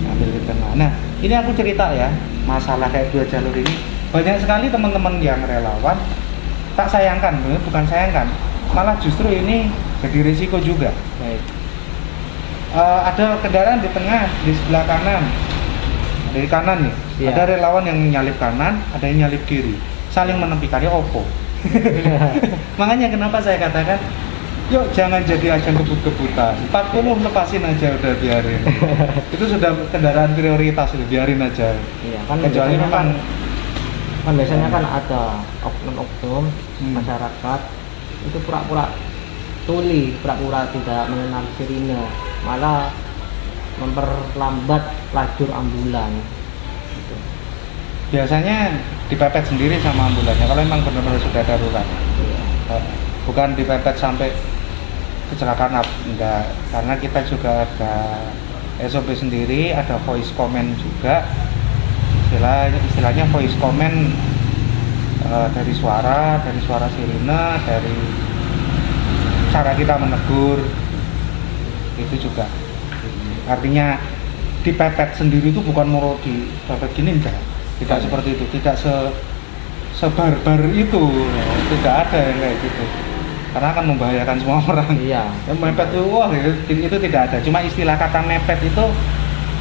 ambil di tengah. Nah, ini aku cerita ya, masalah kayak dua jalur ini. Banyak sekali teman-teman yang relawan, tak sayangkan, bukan sayangkan, malah justru ini jadi risiko juga. Baik. Ada kendaraan di tengah, di sebelah kanan, dari kanan nih. Iya. Ada relawan yang nyalip kanan, ada yang nyalip kiri, saling menepikannya opo. Makanya kenapa saya katakan, yuk jangan jadi ajang kebut-kebutan. 40 lepasin aja, udah biarin. Itu sudah kendaraan prioritas, udah biarin aja. Iya, kan kecuali memang kan biasanya kan ada oknum masyarakat itu pura-pura tidak mengenal sirine, malah memperlambat lajur ambulan gitu. Biasanya dipepet sendiri sama ambulannya kalau memang benar-benar sudah darurat. Bukan dipepet sampai kecelakaan, enggak, karena kita juga ada SOP sendiri, ada voice comment juga, istilahnya voice comment dari suara sirine, dari cara kita menegur itu juga. Artinya dipepet sendiri itu bukan mau dipepet gini, tidak seperti itu, tidak sebarbar itu, tidak ada yang kayak gitu, karena akan membahayakan semua orang. Iya. Mepet itu tidak ada, cuma istilah kata mepet itu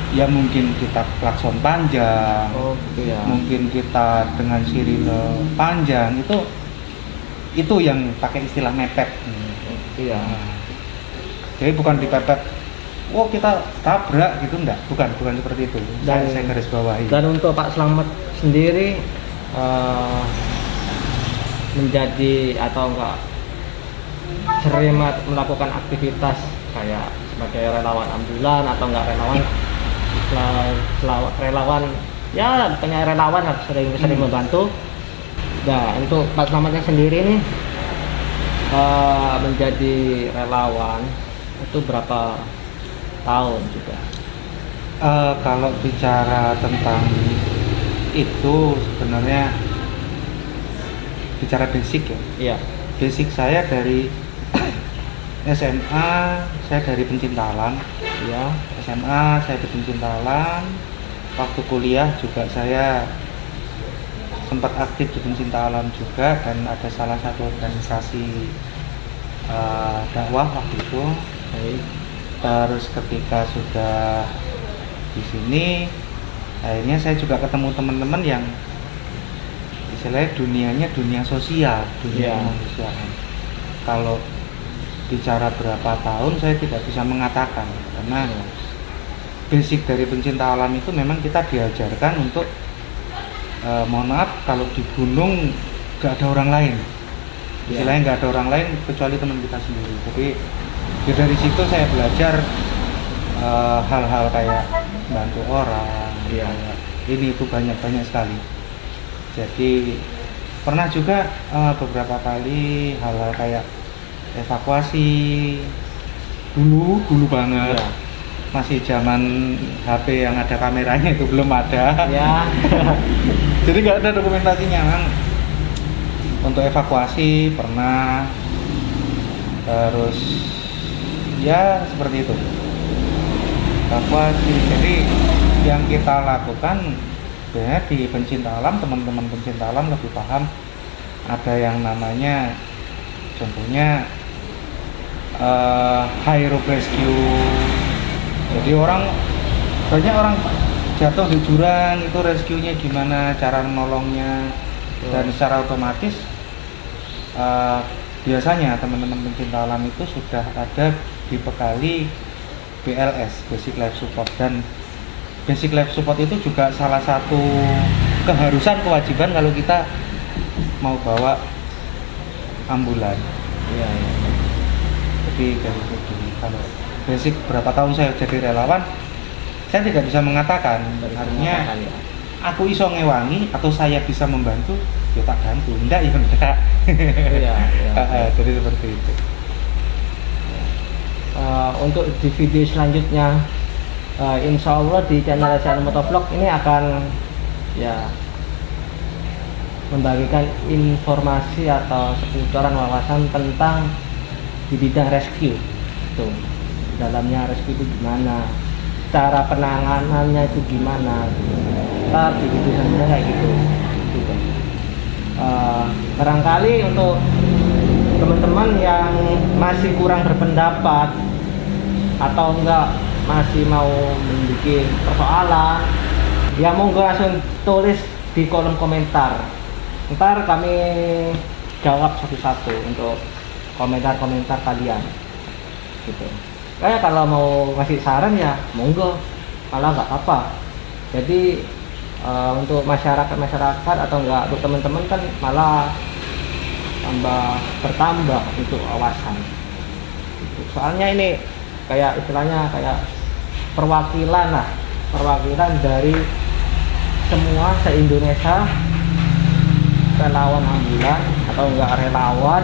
ya mungkin kita klakson panjang, gitu ya. mungkin kita dengan sirine panjang, itu yang pakai istilah mepet. Iya. Jadi bukan dipepet, kita tabrak gitu, enggak, bukan seperti itu. Dan saya garis bawahi. Dan untuk Pak Slamet sendiri menjadi atau enggak sering melakukan aktivitas kayak sebagai relawan ambulan atau enggak relawan ya punya relawan lah, sering membantu. Nah untuk Pak Slametnya sendiri nih menjadi relawan itu berapa tahun juga? Kalau bicara tentang itu sebenarnya bicara basic ya. Iya. Basic saya dari SMA, saya dari pencinta alam. Ya. SMA saya dari pencinta alam. Waktu kuliah juga saya sempat aktif di pencinta alam juga, dan ada salah satu organisasi dakwah waktu itu. Terus ketika sudah di sini, akhirnya saya juga ketemu teman-teman yang istilahnya dunianya dunia sosial, dunia kemanusiaan. Kalau bicara berapa tahun saya tidak bisa mengatakan, karena basic dari pencinta alam itu memang kita diajarkan untuk mohon maaf kalau di gunung gak ada orang lain, istilahnya gak ada orang lain kecuali teman kita sendiri. Jadi ya dari situ saya belajar hal-hal kayak bantu orang, ini itu banyak sekali. Jadi pernah juga beberapa kali hal-hal kayak evakuasi dulu banget, masih zaman HP yang ada kameranya itu belum ada. Jadi nggak ada dokumentasinya, Mang. Untuk evakuasi pernah, terus ya seperti itu, evakuasi. Jadi yang kita lakukan sebenarnya di pencinta alam, teman-teman pencinta alam lebih paham. Ada yang namanya contohnya high rope rescue. Jadi banyak orang jatuh di jurang, itu rescue-nya gimana, cara menolongnya. Dan secara otomatis biasanya teman-teman pencinta alam itu sudah ada dibekali BLS, Basic Life Support. Dan Basic Life Support itu juga salah satu keharusan, kewajiban kalau kita mau bawa ambulan. Jadi dari situ, kalau basic berapa tahun saya jadi relawan, saya tidak bisa mengatakan. Artinya aku iso ngewangi atau saya bisa membantu, ya tak bantu. Enggak, ya enggak. Jadi seperti itu. Untuk di video selanjutnya, insya Allah di channel Channel Motovlog ini akan membagikan informasi atau seputaran wawasan tentang di bidang rescue. Tuh, dalamnya rescue itu gimana, cara penanganannya itu gimana. Di video selanjutnya kayak gitu. Barangkali untuk teman-teman yang masih kurang berpendapat atau enggak masih mau membuat persoalan, ya monggo langsung tulis di kolom komentar. Ntar kami jawab satu-satu untuk komentar-komentar kalian gitu. Kayak kalau mau ngasih saran ya monggo, malah nggak apa. Jadi untuk masyarakat atau enggak untuk teman-teman kan malah bertambah untuk wawasan gitu. Soalnya ini kayak istilahnya kayak perwakilan dari semua se-Indonesia, relawan ambulan atau enggak relawan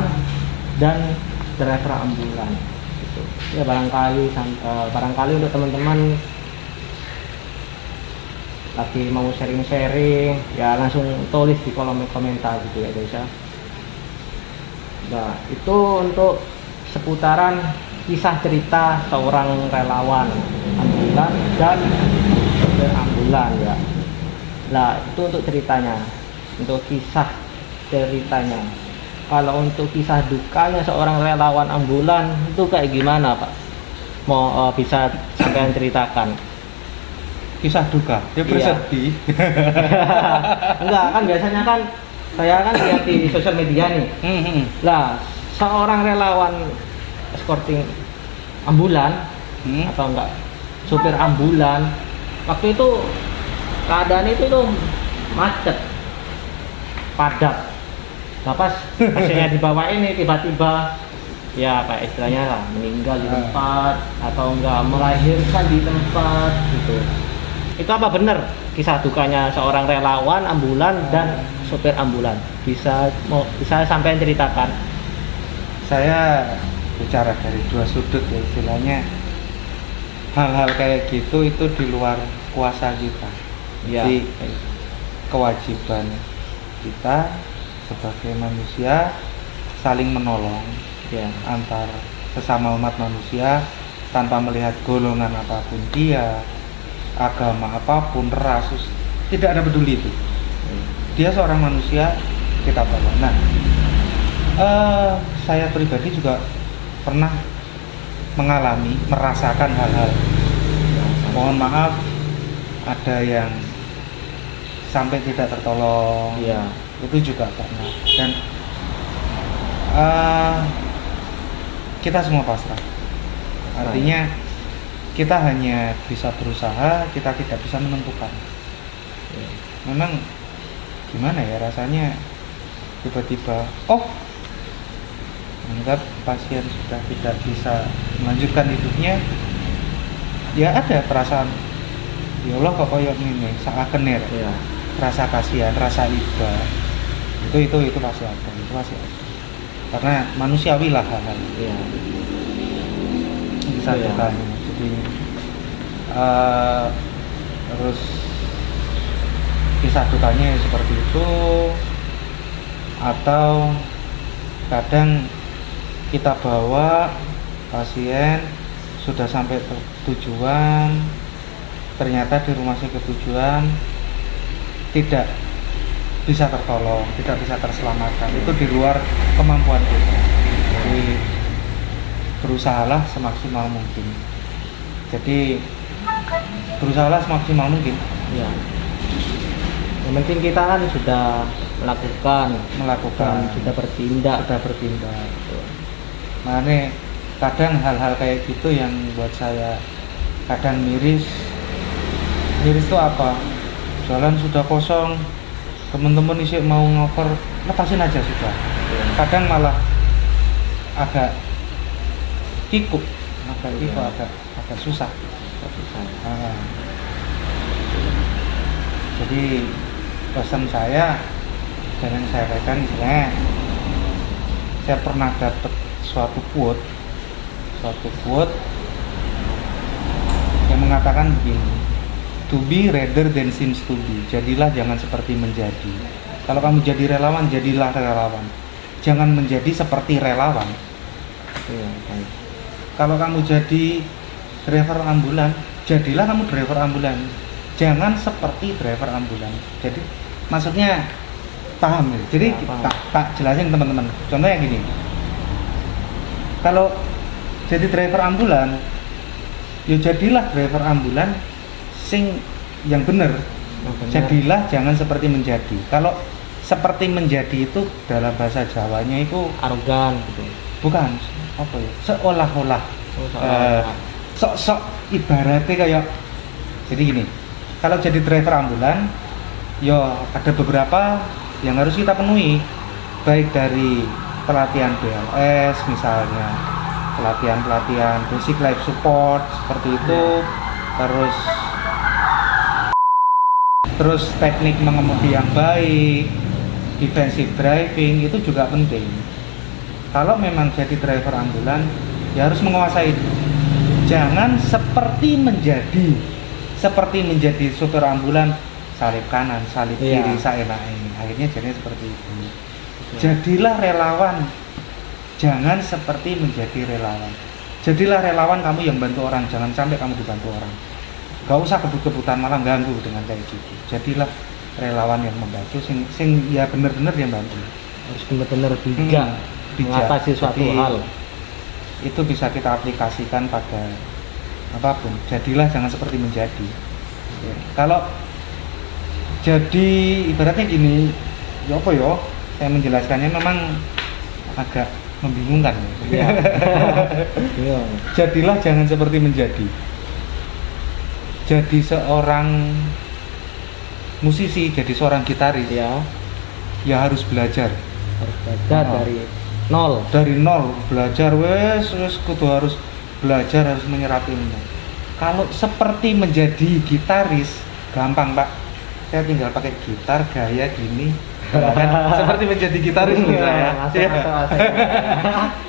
dan driver ambulan gitu. Ya barangkali untuk teman-teman lagi mau sharing ya langsung tulis di kolom komentar gitu ya guys ya. Nah itu untuk seputaran kisah cerita seorang relawan ambulan dan sopir ambulan ya. Nah itu untuk ceritanya, untuk kisah ceritanya. Kalau untuk kisah dukanya seorang relawan ambulan itu kayak gimana Pak? Mau bisa sampean ceritakan? Kisah duka, dia bersedih. Enggak, kan biasanya kan saya kan lihat di sosial media nih. Lah, seorang relawan escorting ambulan atau enggak supir ambulan, waktu itu keadaan itu macet, padat. Nah pas pasiennya di bawah ini tiba-tiba ya kayak istilahnya lah meninggal di tempat atau enggak melahirkan di tempat gitu. Itu apa benar kisah dukanya seorang relawan ambulan dan sopir ambulan? Bisa sampai ceritakan? Saya bicara dari dua sudut ya, istilahnya hal-hal kayak gitu itu di luar kuasa kita. Ya. Jadi kewajiban kita sebagai manusia saling menolong Ya. antar sesama umat manusia tanpa melihat golongan apapun dia, agama apapun, ras, tidak ada peduli itu. Dia seorang manusia, kita tolong. Nah, saya pribadi juga pernah merasakan hal-hal. Mohon maaf, ada yang sampai tidak tertolong. Iya. Itu juga pernah. Dan kita semua pasrah. Artinya kita hanya bisa berusaha, kita tidak bisa menentukan. Memang gimana ya rasanya tiba-tiba menganggap pasien sudah tidak bisa melanjutkan hidupnya, ya ada perasaan ya Allah kok koyok ini saakener Ya. rasa kasihan, rasa iba itu pasti ada, karena manusiawi lah hal-hal Ya. bisa Ya. dukanya. Jadi terus kisah dukanya seperti itu, atau kadang kita bawa pasien sudah sampai tujuan, ternyata di rumah sakit tujuan tidak bisa tertolong, tidak bisa terselamatkan. Itu di luar kemampuan kita. Jadi berusahalah semaksimal mungkin. Jadi berusahalah semaksimal mungkin. Ya. Yang penting kita kan sudah melakukan, sudah bertindak. Makanya kadang hal-hal kayak gitu yang buat saya kadang miris itu apa? Jalan sudah kosong, teman-teman isi mau ngoper, lepasin aja sudah. Kadang malah agak kikuk, agak susah. Jadi pesan saya dan yang saya katakan misalnya, saya pernah dapat suatu quote yang mengatakan begini, to be rather than seems to be. Jadilah, jangan seperti menjadi. Kalau kamu jadi relawan, jadilah relawan, jangan menjadi seperti relawan. Kalau kamu jadi driver ambulan, jadilah kamu driver ambulan, jangan seperti driver ambulan. Jadi maksudnya paham ya? Jadi paham. tak jelasin teman-teman. Contohnya gini, kalau jadi driver ambulan, ya jadilah driver ambulan sing yang bener. Jadilah, jangan seperti menjadi. Kalau seperti menjadi itu dalam bahasa Jawanya itu arogan gitu. Bukan, apa ya? Seolah-olah. Sok-sok ibaratnya kayak, jadi gini, kalau jadi driver ambulan, ya ada beberapa yang harus kita penuhi, baik dari pelatihan BLS misalnya, pelatihan basic life support seperti itu, terus teknik mengemudi yang baik, defensive driving itu juga penting. Kalau memang jadi driver ambulan, ya harus menguasai itu. Jangan seperti menjadi supir ambulan, salib kanan, salib kiri, saenaknya. Akhirnya jadinya seperti itu. Jadilah relawan, jangan seperti menjadi relawan. Jadilah relawan kamu yang bantu orang, jangan sampai kamu dibantu orang. Gak usah kebut-kebutan malah ganggu dengan kayak gitu. Jadilah relawan yang membantu, sing ya bener-bener dia bantu. Harus benar-benar bijak mengatasi suatu hal. Itu bisa kita aplikasikan pada apapun. Jadilah, jangan seperti menjadi. Kalau jadi ibaratnya gini, ya apa ya? Saya menjelaskannya memang agak membingungkan. Ya. Jadilah, jangan seperti menjadi. Jadi seorang musisi, jadi seorang gitaris, ya harus belajar. Harus belajar dari nol. Dari nol belajar wes kudu harus belajar, harus menyerap ilmu. Kalau seperti menjadi gitaris gampang Pak, saya tinggal pakai gitar gaya gini kan seperti menjadi gitaris nih saya.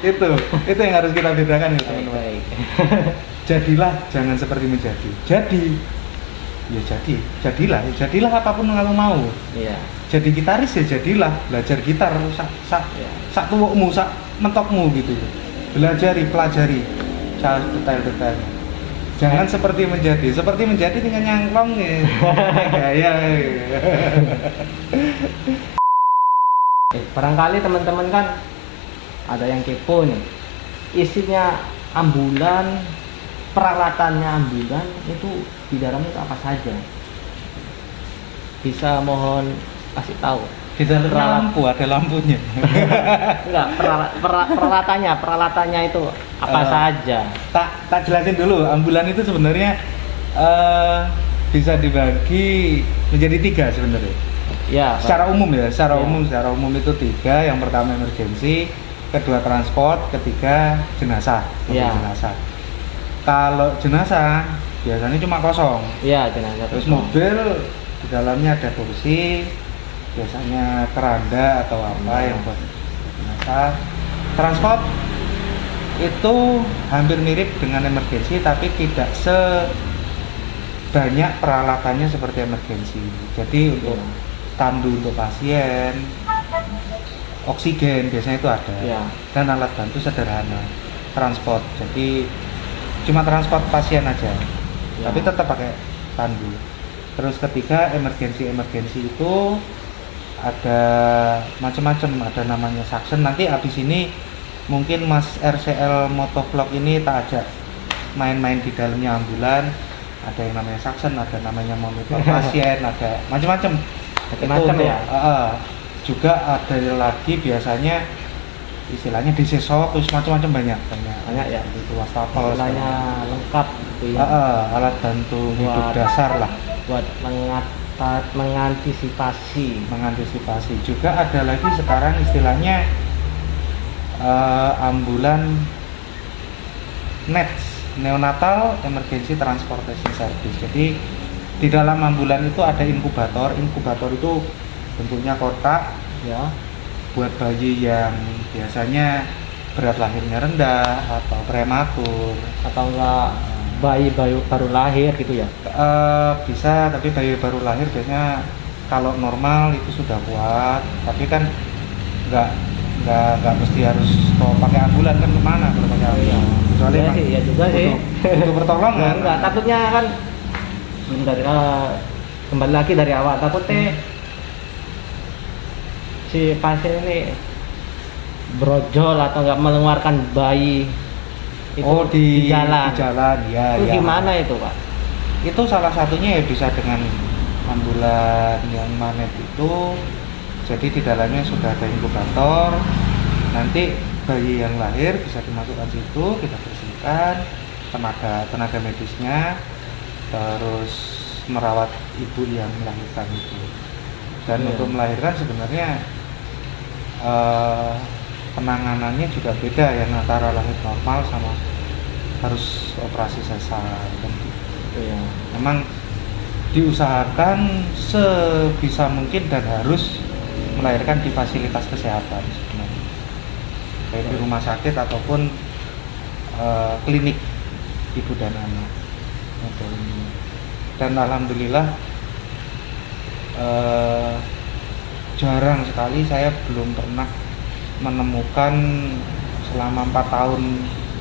Itu yang harus kita bedakan ya teman-teman. Baik. Jadilah, jangan seperti menjadi. Jadilah apapun yang kamu mau. Iya. Jadi gitaris ya jadilah, belajar gitar sak tuwukmu, sak mentokmu gitu. Pelajari cara detail-detail. Jangan seperti menjadi tinggal nyangklong ya. Gaya. Barangkali teman-teman kan ada yang kepo nih. Isinya ambulan, peralatannya ambulan itu di dalamnya itu apa saja? Bisa mohon kasih tahu. Di dalam lampu, ada lampunya. Enggak, peralatannya itu apa saja? Tak jelasin dulu. Ambulan itu sebenarnya bisa dibagi menjadi 3 sebenarnya. Ya, secara umum ya, secara Ya. umum itu 3. Yang pertama emergensi, kedua transport, ketiga jenazah. Ya. Jenazah. Kalau jenazah biasanya cuma kosong. Iya, jenazah. Terus mobil di dalamnya ada kursi, biasanya keranda atau apa yang buat jenazah. Transport itu hampir mirip dengan emergensi tapi tidak sebanyak peralatannya seperti emergensi. Jadi untuk tandu untuk pasien, oksigen biasanya itu ada, Ya. dan alat bantu sederhana. Transport, jadi cuma transport pasien aja, tapi tetap pakai tandu. Terus ketiga emergensi itu ada macam-macam, ada namanya suction. Nanti abis ini mungkin Mas RCL Motovlog ini tak ajak main-main di dalamnya ambulan. Ada yang namanya suction, ada namanya monitor pasien, ada macam-macam. Macam-macam ya. Juga ada lagi biasanya istilahnya DC shock, terus macam-macam banyak ya. itu wastafel Istilahnya lengkap gitu ya. alat bantu hidup dasar lah Buat mengantisipasi. Juga ada lagi sekarang istilahnya ambulan NETS, neonatal emergency transportation service. Jadi di dalam ambulan itu ada inkubator itu bentuknya kotak Ya. buat bayi yang biasanya berat lahirnya rendah atau prematur Atau enggak bayi baru lahir gitu ya. Bisa, tapi bayi baru lahir biasanya kalau normal itu sudah kuat, tapi kan nggak mesti harus pakai ambulan kan, kemana kalau pakai ambulan, kecuali Ya sih, ya juga sih. butuh pertolongan. Enggak, takutnya kan dari kembali lagi dari awal, takutnya si pasien ini brojol atau nggak mengeluarkan bayi itu di jalan. Ya, Itu ya. gimana itu Pak? Itu salah satunya ya bisa dengan ambulan yang magnet itu. Jadi di dalamnya sudah ada inkubator. Nanti bayi yang lahir bisa dimasukkan situ, kita bersihkan, tenaga medisnya, terus merawat ibu yang melahirkan itu. Dan Iya. untuk melahirkan sebenarnya penanganannya juga beda ya, antara lahir normal sama harus operasi sesar kan gitu. Iya. Memang diusahakan sebisa mungkin dan harus melahirkan di fasilitas kesehatan sebenarnya, baik di rumah sakit ataupun klinik ibu dan anak. Dan alhamdulillah jarang sekali, saya belum pernah menemukan selama 4 tahun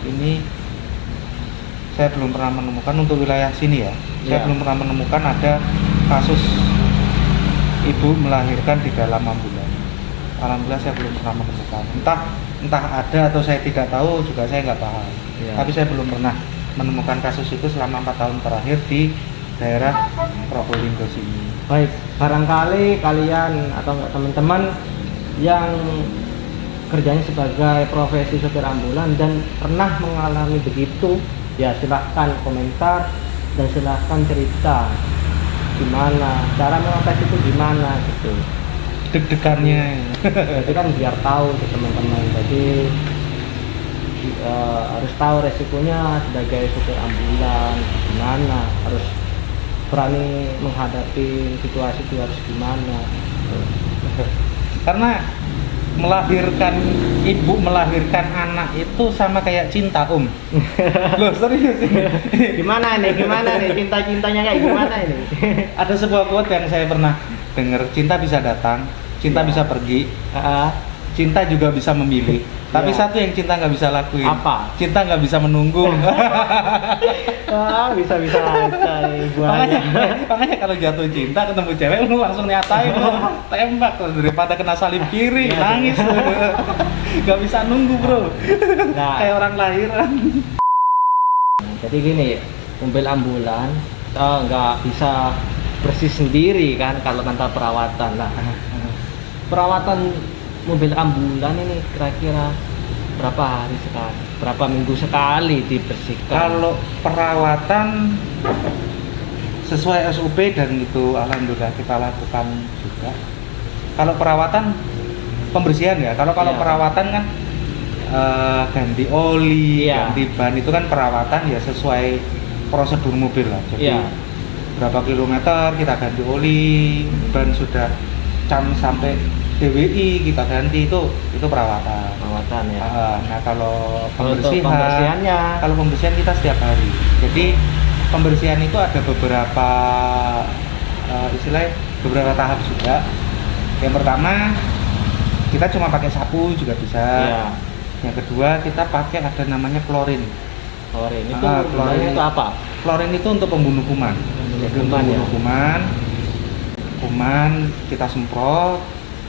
ini, saya belum pernah menemukan untuk wilayah sini ya, saya belum pernah menemukan ada kasus ibu melahirkan di dalam ambulan. Alhamdulillah saya belum pernah menemukan, entah ada atau saya tidak tahu, juga saya nggak paham. Tapi saya belum pernah menemukan kasus itu selama 4 tahun terakhir di daerah Probolinggo sini. Baik, barangkali kalian atau enggak teman-teman yang kerjanya sebagai profesi sopir ambulan dan pernah mengalami begitu, ya silahkan komentar dan silahkan cerita gimana cara mengatasi itu, gimana gitu. Deg-degannya. Jadi kan biar tahu gitu teman-teman. Jadi Jadi harus tahu resikonya sebagai supir ambulan, gimana, harus berani menghadapi situasi itu harus gimana. Karena melahirkan anak itu sama kayak cinta Loh serius ini. Gimana nih cinta-cintanya kayak gimana ini? Ada sebuah quote yang saya pernah dengar, cinta bisa datang, cinta bisa pergi, cinta juga bisa memilih. Tapi satu yang cinta nggak bisa lakuin. Apa? Cinta nggak bisa menunggu. Bisa aja nih makanya kalau jatuh cinta ketemu cewek lu langsung nyatain, lu tembak daripada kena salib kiri, nangis. Nggak bisa nunggu bro. Nah, kayak orang lahiran. Jadi gini, mobil ambulan nggak bisa bersih sendiri kan kalau tanpa perawatan lah. Perawatan mobil ambulan ini kira-kira berapa hari sekali, berapa minggu sekali dibersihkan? Kalau perawatan sesuai SOP dan itu alhamdulillah kita lakukan juga. Kalau perawatan pembersihan ya, kalau perawatan kan ganti oli, ganti ban itu kan perawatan ya sesuai prosedur mobil lah. Jadi berapa kilometer kita ganti oli, ban sudah sampai DWI kita ganti, itu perawatan ya. Nah kalau pembersihan kita setiap hari. Jadi pembersihan itu ada beberapa beberapa tahap juga. Yang pertama kita cuma pakai sapu juga bisa. Yang kedua kita pakai ada namanya klorin. Klorin itu apa? Klorin itu untuk pembunuh kuman. Jadi untuk membunuh kuman kita semprot,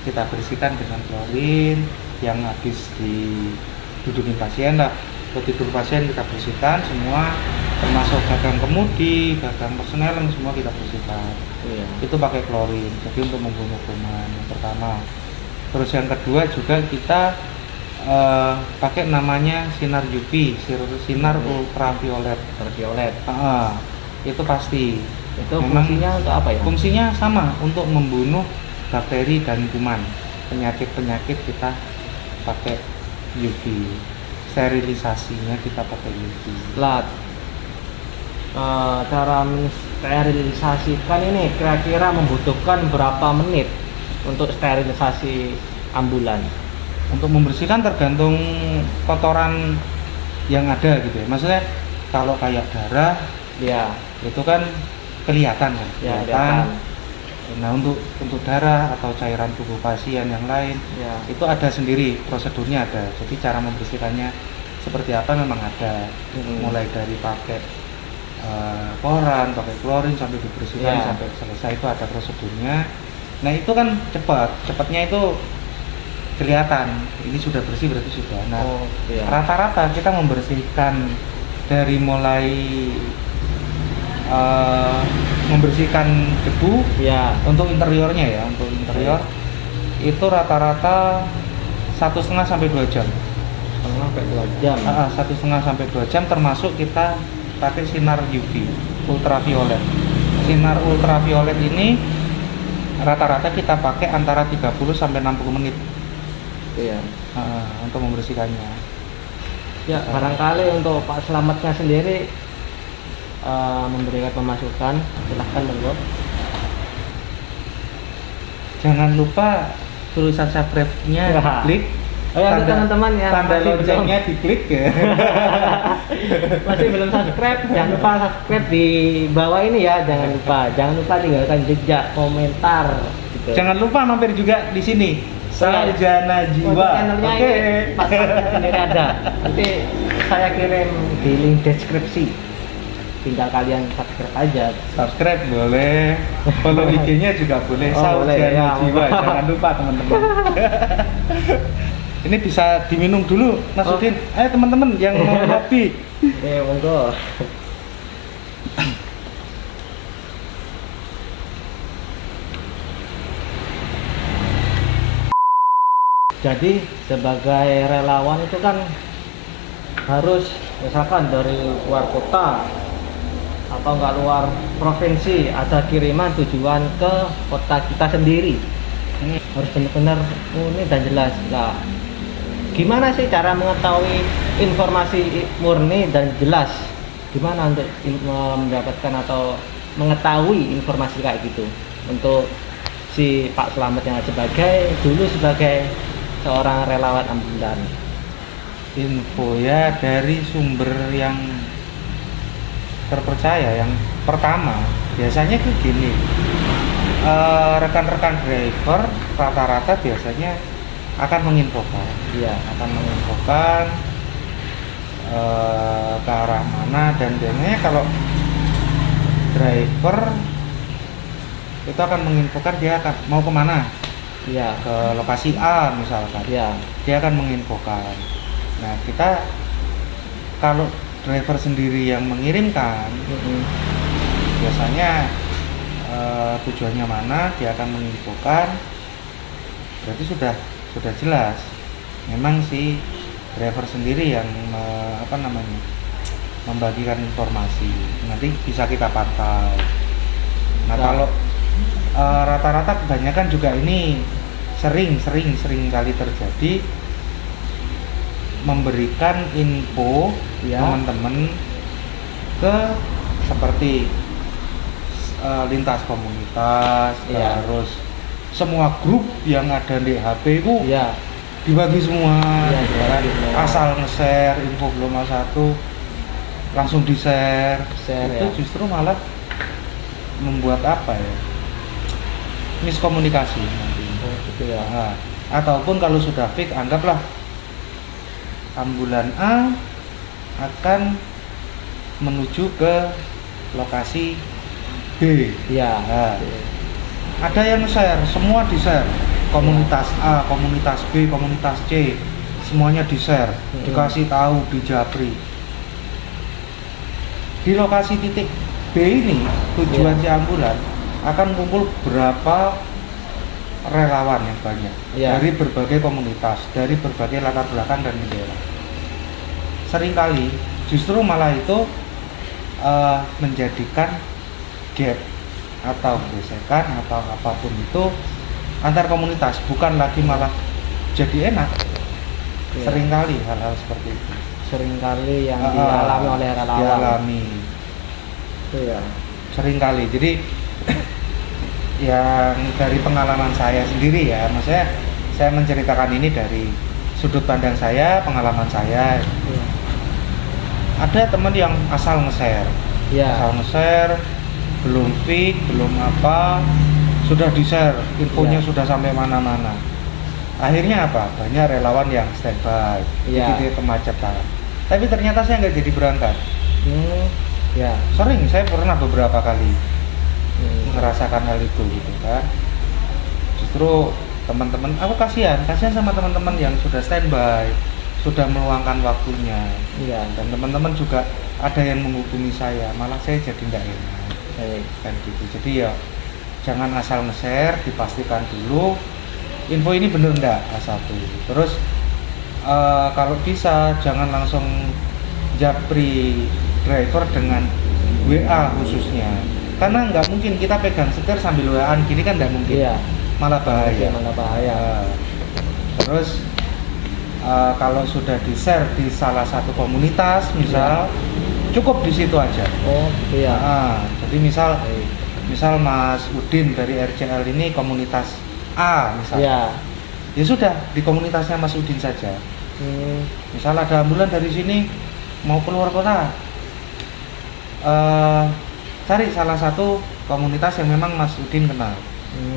kita bersihkan dengan klorin yang habis didudukin pasien lah. Tidur pasien kita bersihkan semua, termasuk gagang kemudi, gagang persneling semua kita bersihkan. Itu pakai klorin, jadi untuk membunuh kuman yang pertama. Terus yang kedua juga kita pakai namanya sinar UV, sinar ultraviolet. Itu pasti. Itu fungsinya untuk apa ya? Fungsinya sama, untuk membunuh bakteri dan kuman, penyakit kita pakai UV. Sterilisasinya kita pakai UV. Cara mensterilisasikan ini kira-kira membutuhkan berapa menit untuk sterilisasi ambulan? Untuk membersihkan tergantung kotoran yang ada gitu ya. Maksudnya kalau kayak darah, itu kan kelihatan kan? Kelihatan. Nah untuk darah atau cairan tubuh pasien yang lain itu ada sendiri prosedurnya ada. Jadi cara membersihkannya seperti apa memang ada. Mulai dari pakai koran, pakai klorin sampai dibersihkan sampai selesai itu ada prosedurnya. Nah itu kan cepatnya itu kelihatan ini sudah bersih berarti sudah. Nah rata-rata kita membersihkan dari mulai membersihkan debu untuk interiornya ya, untuk interior itu rata-rata 1,5 sampai 2 jam. 1,5 sampai 2 jam termasuk kita pakai sinar UV ultraviolet. Sinar ultraviolet ini rata-rata kita pakai antara 30 sampai 60 menit. Untuk membersihkannya. Barangkali untuk Pak Slametnya sendiri memberikan pemasukan, silahkan monggo. Jangan lupa tulisan subscribe-nya diklik. Teman-teman yang tanda loncengnya diklik ya. Masih belum subscribe, jangan lupa subscribe di bawah ini ya, jangan lupa tinggalkan jejak komentar gitu. Jangan lupa mampir juga di sini. Sarjana Jiwa. Oke. Pak sendiri ada. Nanti saya kirim di link deskripsi. Tinggal kalian subscribe aja. Subscribe boleh, follow IG-nya juga boleh. Sarjana Jiwa, jangan lupa teman-teman. Ini bisa diminum dulu, Mas Udin. Ayo teman-teman yang mau ngopi. Monggo. Jadi sebagai relawan itu kan harus misalkan dari luar kota atau nggak luar provinsi ada kiriman tujuan ke kota kita sendiri, ini harus benar-benar ini dan jelas lah. Gimana sih cara mengetahui informasi murni dan jelas? Gimana untuk mendapatkan atau mengetahui informasi kayak gitu untuk si Pak Slamet yang dulu sebagai seorang relawan ambulan? Info ya dari sumber yang terpercaya. Yang pertama biasanya tuh gini, rekan-rekan driver rata-rata biasanya akan menginfokan, akan menginfokan ke arah mana, dan biasanya kalau driver itu akan menginfokan dia akan mau kemana, ke lokasi A misalkan, dia akan menginfokan. Nah kita kalau driver sendiri yang mengirimkan, biasanya tujuannya mana dia akan menginfokan, berarti sudah jelas memang si driver sendiri yang membagikan informasi, nanti bisa kita pantau. Nah kalau rata-rata kebanyakan juga ini sering kali terjadi memberikan info teman-teman ke seperti lintas komunitas, terus semua grup yang ada di HP itu dibagi semua, asal nge-share info gelombang 1 langsung di-share, itu justru malah membuat miskomunikasi nanti. Nah, ataupun kalau sudah fix, anggaplah ambulan A akan menuju ke lokasi B. Nah, ada yang share, semua di-share. Komunitas A, komunitas B, komunitas C, semuanya di-share, dikasih tahu, dijapri. Di lokasi titik B ini tujuan si ambulan akan kumpul berapa relawan yang banyak dari berbagai komunitas, dari berbagai latar belakang dan daerah. Seringkali justru malah itu menjadikan gap atau gesekan atau apapun itu antar komunitas, bukan lagi malah jadi enak. Seringkali hal-hal seperti itu. Seringkali yang dialami oleh relawan. Seringkali. Jadi yang dari pengalaman saya sendiri ya, maksudnya saya menceritakan ini dari sudut pandang saya, pengalaman saya. Ada teman yang asal nge-share, belum fix, belum apa, sudah di-share, infonya sudah sampai mana-mana. Akhirnya apa? Banyak relawan yang standby di titik kemacetan. Tapi ternyata saya nggak jadi berangkat. Sering, saya pernah beberapa kali merasakan hal itu gitu kan. Justru teman-teman, aku kasihan sama teman-teman yang sudah standby, sudah meluangkan waktunya. Dan teman-teman juga ada yang menghubungi saya, malah saya jadi nggak enak. Kan gitu. Jadi ya jangan asal nge-share, dipastikan dulu info ini bener enggak, satu. Terus kalau bisa jangan langsung japri driver dengan WA khususnya, karena nggak mungkin kita pegang setir sambil WA-an gini kan, nggak mungkin. Malah bahaya. Terus kalau sudah di-share di salah satu komunitas misal, cukup di situ aja. Jadi misal Mas Udin dari RCL ini komunitas A misalnya, ya sudah di komunitasnya Mas Udin saja. Misal ada ambulan dari sini mau keluar kota, cari salah satu komunitas yang memang Mas Udin kenal,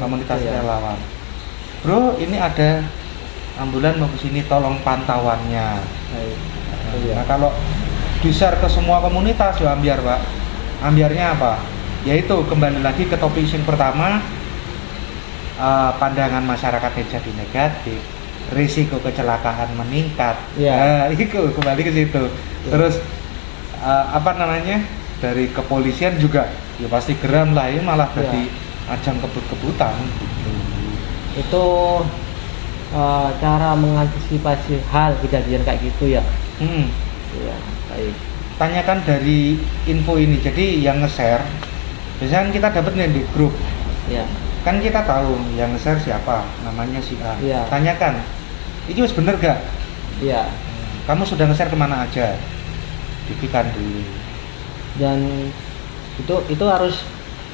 komunitas relawan. Bro, ini ada ambulan mau kesini, tolong pantauannya. Nah, kalau di-share ke semua komunitas ya ambiar, Pak. Ambiarnya apa? Yaitu kembali lagi ke topik yang pertama, pandangan masyarakat yang jadi negatif, risiko kecelakaan meningkat. Itu kembali ke situ. Terus dari kepolisian juga ya pasti geram lah, ini malah jadi ajang kebut-kebutan gitu. Itu cara mengantisipasi hal kejadian kayak gitu ya. Baik. Tanyakan dari info ini. Jadi yang nge-share biasanya kita dapat nih di grup. Kan kita tahu yang nge-share siapa, namanya si A. Tanyakan, ini bener gak Iya. Kamu sudah nge-share kemana aja? Dipikan dulu. Dan itu harus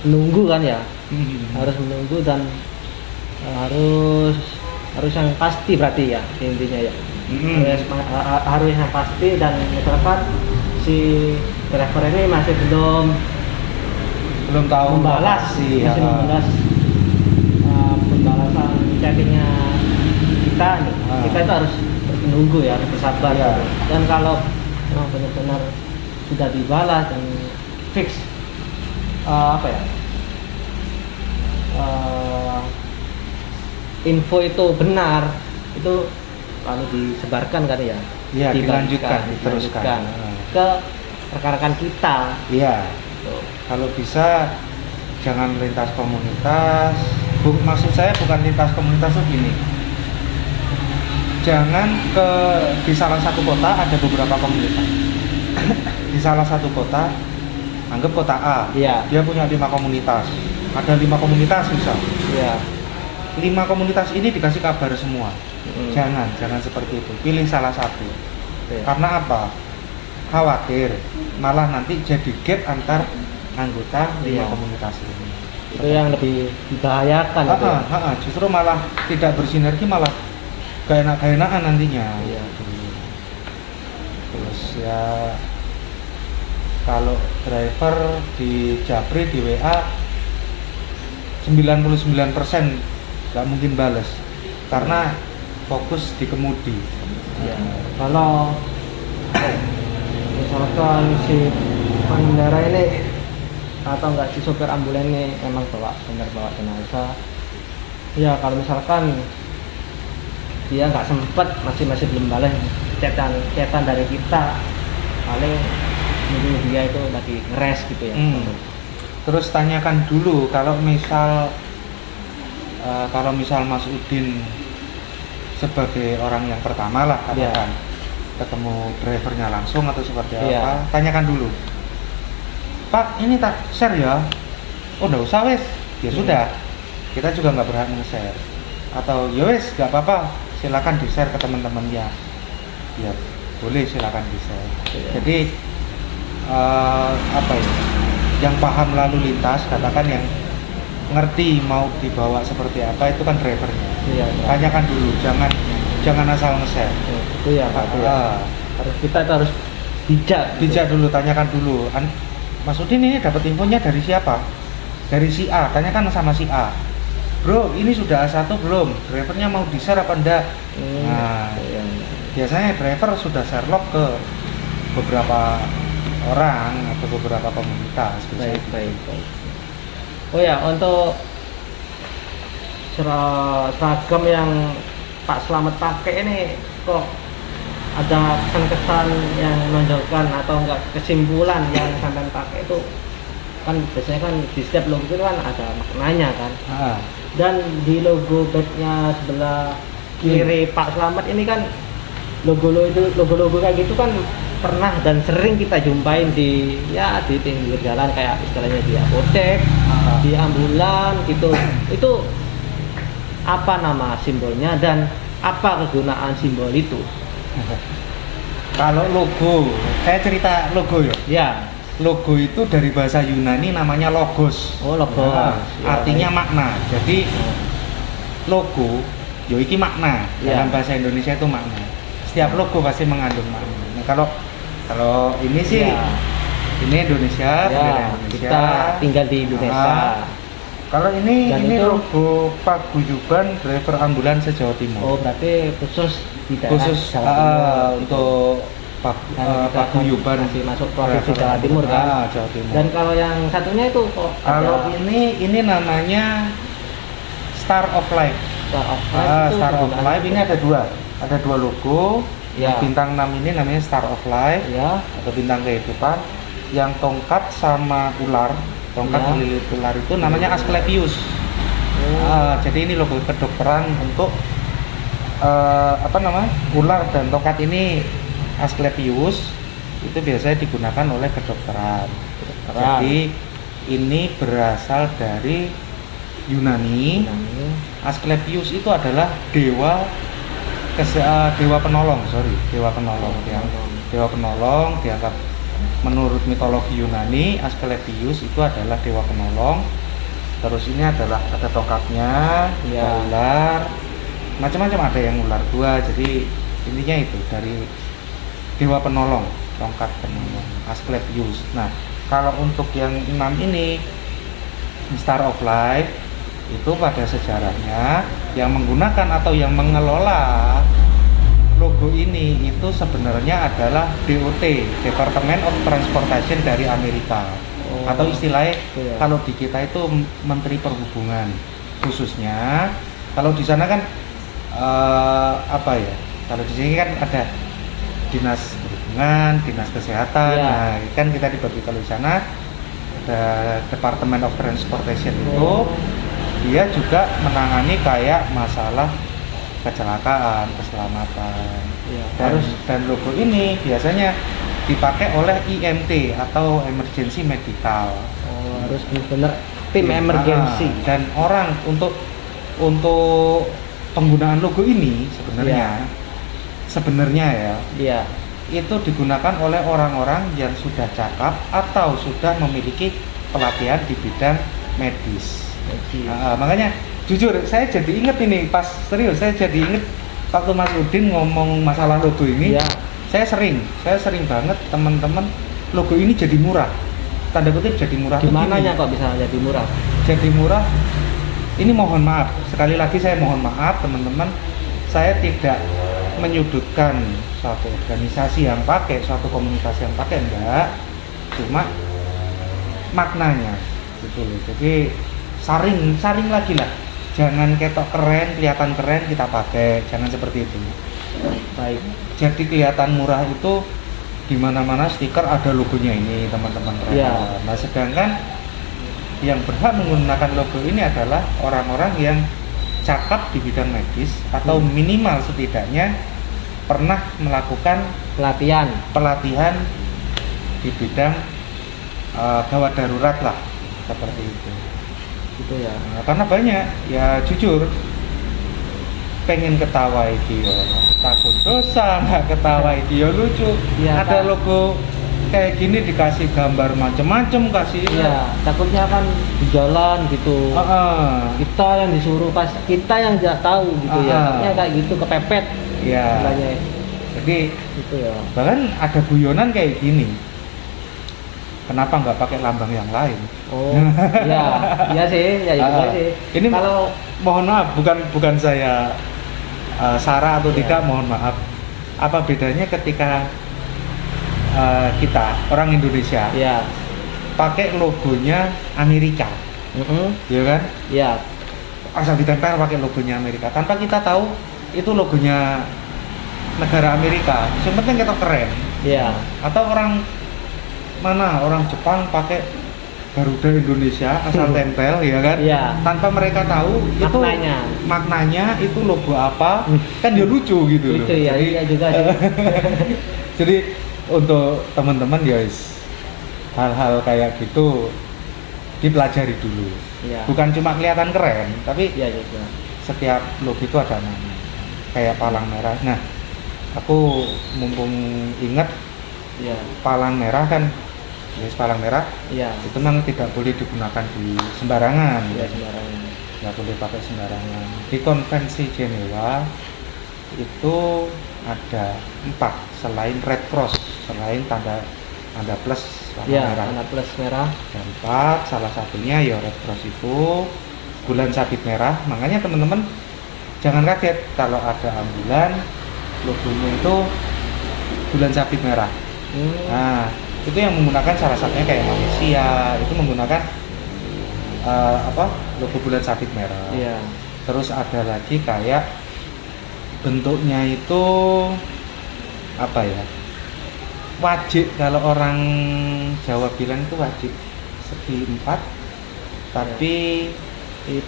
menunggu kan ya, harus menunggu dan harus yang pasti berarti ya intinya ya. Harus yang pasti, dan misalkan si driver ini masih belum tahu membalas, masih membalas pembalasan chattingnya kita nih, kita itu harus menunggu ya, harus bersabar. Dan kalau memang benar-benar sudah dibalas dan fix info itu benar, itu lalu disebarkan kan ya? Iya, dilanjutkan, diteruskan ke rekan-rekan kita. Iya. Kalau bisa jangan lintas komunitas. Maksud saya bukan lintas komunitas tuh gini. Jangan di salah satu kota ada beberapa komunitas. Di salah satu kota, anggap kota A, dia punya 5 komunitas. Ada 5 komunitas misal. Iya. 5 komunitas ini dikasih kabar semua. Jangan seperti itu. Pilih salah satu. Karena apa? Khawatir malah nanti jadi gap antar anggota 5 komunitas ini. Itu yang lebih membahayakan. Justru malah tidak bersinergi, malah gak enak-enakan nantinya. Iya. Terus ya kalau driver di Japri di WA 99% gak mungkin bales karena fokus di kemudi. Ya. Kalau misalkan si pengendara ini atau enggak si sopir ambulan ini emang bawa jenazah, ya kalau misalkan dia nggak sempet masih belum bales chatan dari kita, paling mungkin dia itu lagi ngeres gitu ya. Terus tanyakan dulu kalau misal Mas Udin sebagai orang yang pertama lah katakan ketemu drivernya langsung atau seperti apa, tanyakan dulu, Pak ini tak share ya, oh nggak usah wes, ya sudah, kita juga nggak berhak nge-share, atau ya wes nggak apa-apa, silakan di-share ke teman-teman ya boleh silakan di-share. Jadi yang paham lalu lintas, katakan yang ngerti mau dibawa seperti apa itu kan drivernya. Tanyakan dulu, jangan asal nge-share. Itu ya Pak. Kita harus bijak dulu, tanyakan dulu. Mas Udin ini dapat infonya dari siapa? Dari si A, tanyakan sama si A. Bro, ini sudah A1 belum? Drivernya mau di-share apa enggak? Biasanya driver sudah share log ke beberapa orang atau beberapa komunitas. Baik. Oh ya, untuk seragam yang Pak Slamet pakai ini kok ada kesan-kesan yang menonjolkan atau enggak kesimpulan yang sampai pakai itu kan biasanya kan di setiap logo itu kan ada maknanya kan. Dan di logo badge-nya sebelah kiri Pak Slamet ini kan logo-logo kayak gitu kan pernah dan sering kita jumpain di pinggir jalan, kayak istilahnya di apotek, di ambulan gitu. Itu apa nama simbolnya dan apa kegunaan simbol itu? Kalau logo, saya cerita logo ya. Ya. Logo itu dari bahasa Yunani namanya logos. Oh, logos. Artinya makna. Jadi logo, iki makna. Dalam bahasa Indonesia itu makna. Setiap logo pasti mengandung makna. Nah, kalau ini sih, ini Indonesia, kita tinggal di Indonesia. Kalau ini logo paguyuban driver ambulan se-Jawa Timur. Oh, berarti khusus di daerah Jawa Timur untuk paguyuban masuk provinsi Jawa Timur kan. Jawa Timur. Dan kalau yang satunya itu kok kalau ini namanya Star of Life. Star of Life ini ada dua logo. Bintang 6 ini namanya Star of Life atau bintang kehidupan. Yang tongkat sama ular, melilit ular itu namanya Asklepios. Jadi ini logo kedokteran untuk ular dan tongkat ini Asklepios itu biasanya digunakan oleh kedokteran. Jadi ini berasal dari Yunani. Asklepios itu adalah dewa dewa penolong, dewa penolong yang dewa penolong dianggap menurut mitologi Yunani. Asklepios itu adalah dewa penolong. Terus ini adalah ada tongkatnya, ada ular, macam-macam, ada yang ular 2. Jadi intinya itu dari dewa penolong, tongkat penolong, Asklepios. Nah, kalau untuk yang 6 ini, Star of Life, itu pada sejarahnya yang menggunakan atau yang mengelola logo ini itu sebenarnya adalah DOT, Department of Transportation dari Amerika. Atau istilahnya kalau di kita itu Menteri Perhubungan khususnya. Kalau di sana kan apa ya? Kalau di sini kan ada Dinas Perhubungan, Dinas Kesehatan. Nah, kan kita dibagi. Kalau di sana ada Department of Transportation itu dia juga menangani kayak masalah kecelakaan, keselamatan. Dan logo ini biasanya dipakai oleh IMT atau Emergency Medical. Harus benar tim emergency. Dan orang untuk penggunaan logo ini sebenarnya ya, itu digunakan oleh orang-orang yang sudah cakap atau sudah memiliki pelatihan di bidang medis. Makanya jujur saya jadi inget ini, pas serius saya jadi inget waktu Mas Udin ngomong masalah logo ini. Saya sering banget teman-teman, logo ini jadi murah, tanda kutip jadi murah. Gimananya kok bisa jadi murah? Jadi murah, ini mohon maaf, sekali lagi saya mohon maaf teman-teman, saya tidak menyudutkan suatu organisasi yang pakai, suatu komunitas yang pakai, enggak, cuma maknanya gitu loh. Jadi saring lagi lah, jangan ketok keren, kelihatan keren kita pakai, jangan seperti itu. Baik, jadi kelihatan murah itu di mana-mana stiker ada logonya ini teman-teman. Nah, sedangkan yang berhak menggunakan logo ini adalah orang-orang yang cakap di bidang medis atau minimal setidaknya pernah melakukan pelatihan di bidang gawat darurat lah, seperti itu. Gitu ya. Nah, karena banyak ya jujur pengen ketawa dia takut dosa, nggak ketawa dia lucu. Ada logo kayak gini dikasih gambar macem-macem, kasih takutnya kan di jalan gitu. Kita yang disuruh, pas kita yang nggak tahu gitu takutnya kayak gitu kepepet. Jadi gitu ya. Bahkan ada guyonan kayak gini, kenapa nggak pakai lambang yang lain? Iya sih, sih. Ini kalau mohon maaf, bukan saya Sarah atau tidak, mohon maaf. Apa bedanya ketika kita orang Indonesia pakai logonya Amerika, ya kan? Asal ditempel pakai logonya Amerika tanpa kita tahu itu logonya negara Amerika. Yang penting kita keren. Atau orang Jepang pakai Garuda Indonesia asal tempel, ya kan? Tanpa mereka tahu itu maknanya itu logo apa, kan dia lucu gitu loh. Jadi untuk teman-teman guys, hal-hal kayak gitu dipelajari dulu. Bukan cuma kelihatan keren, tapi setiap logo itu ada namanya. Kayak palang merah. Nah, aku mumpung ingat palang merah kan, palang merah itu memang tidak boleh digunakan di sembarangan. Nggak boleh pakai sembarangan. Di Konvensi Jenewa itu ada 4 selain Red Cross, selain tanda plus warna merah. Tanda plus merah. Dan 4, salah satunya ya Red Cross itu bulan sabit merah. Makanya teman-teman jangan kaget kalau ada ambulan logonya itu bulan sabit merah. Nah, itu yang menggunakan salah satunya kayak Malaysia itu menggunakan logo bulan sabit merah. Terus ada lagi kayak bentuknya itu wajik, kalau orang Jawa bilang itu wajik segi 4, tapi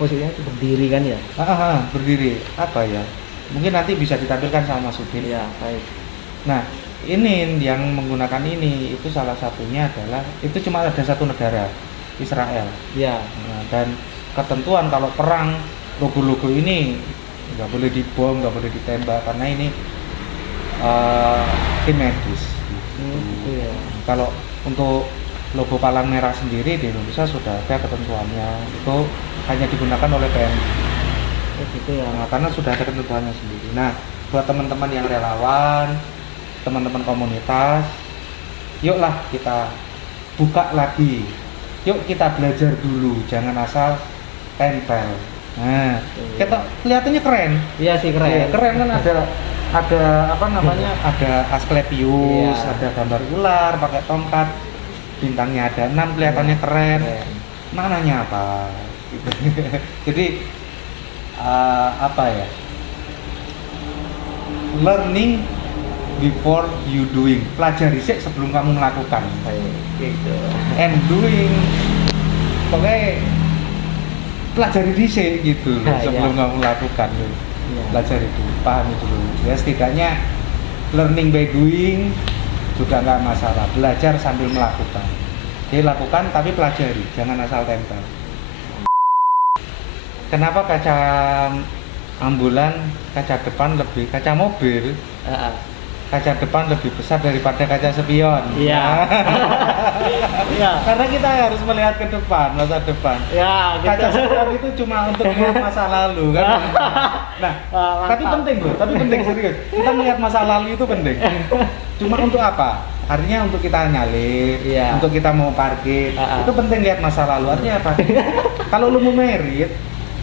posisinya itu berdiri kan ya? Berdiri mungkin nanti bisa ditampilkan sama Mas Udin. Baik. Nah, ini yang menggunakan ini itu salah satunya adalah itu cuma ada satu negara, Israel. Nah, dan ketentuan kalau perang logo-logo ini nggak boleh dibom, nggak boleh ditembak karena ini tim medis. Gitu ya. Kalau untuk logo palang merah sendiri di Indonesia sudah ada ketentuannya, itu hanya digunakan oleh TNI. Gitu ya. Nah, karena sudah ada ketentuannya sendiri. Nah, buat teman-teman yang relawan, teman-teman komunitas, yuklah kita buka lagi. Yuk kita belajar dulu, jangan asal tempel. Nah, kita kelihatannya keren. Iya sih keren. Iya, keren kan ada apa namanya? Ada Asklepios, Iya. ada gambar ular pakai tongkat. Bintangnya ada 6, kelihatannya keren. Mananya apa? Gitu. Jadi apa ya? Learning before you doing. Pelajari sih sebelum kamu melakukan. Gitu. And doing. Pokoknya pelajari dhisik gitu loh, Nah, sebelum iya. kamu lakukan. Iya. Pelajari dulu, pahami dulu. Ya setidaknya learning by doing juga nggak masalah. Belajar sambil melakukan. Jadi lakukan tapi pelajari, jangan asal tempel. Kenapa kaca ambulan, kaca depan lebih, kaca mobil, kaca depan lebih besar daripada kaca spion? Iya. Iya. Karena kita harus melihat ke depan, masa depan. Ya, gitu. Kaca spion itu cuma untuk melihat masa lalu kan. Nah, tapi penting loh, tapi penting serius. Kita melihat masa lalu itu penting. Cuma untuk apa? Artinya untuk kita nyalip, Iya. untuk kita mau parkir. Itu penting lihat masa lalu. Artinya apa? Kalau lu mau merit,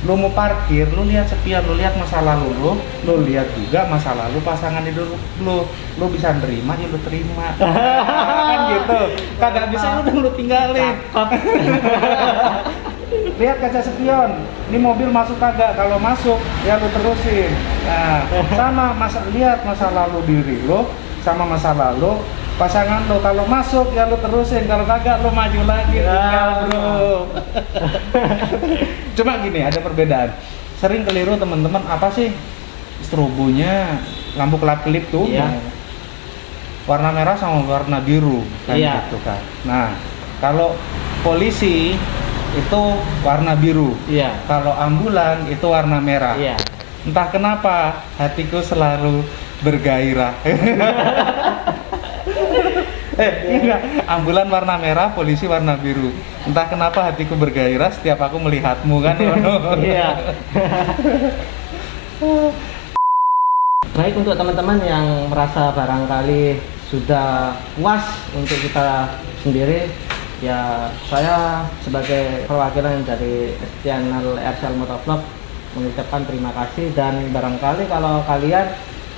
lu mau parkir, lu lihat spion, lu lihat masa lalu lu lihat juga masa lalu pasangan hidup lu bisa nerima ya lu terima. Kan gitu. Kagak bisa udah lu tinggalin. Lihat kaca spion, ini mobil masuk kagak? Kalau masuk ya lu terusin. Nah, sama lihat masa lalu diri lo sama masa lalu pasangan lo, kalau masuk ya lu terusin, kalau kagak lu maju lagi, tinggal bro. Cuma gini, ada perbedaan. Sering keliru teman-teman, apa sih strobonya, lampu kelap-kelip tuh, Iya. warna merah sama warna biru kan, Iya. gitu kan. Nah, kalau polisi itu warna biru, Iya. kalau ambulan itu warna merah. Iya. Entah kenapa hatiku selalu bergairah. Enggak, ambulan warna merah, polisi warna biru. Entah kenapa hatiku bergairah setiap aku melihatmu kan. Iya. Baik, untuk teman-teman yang merasa barangkali sudah puas untuk kita sendiri, ya saya sebagai perwakilan dari channel RCL Motovlog mengucapkan terima kasih. Dan barangkali kalau kalian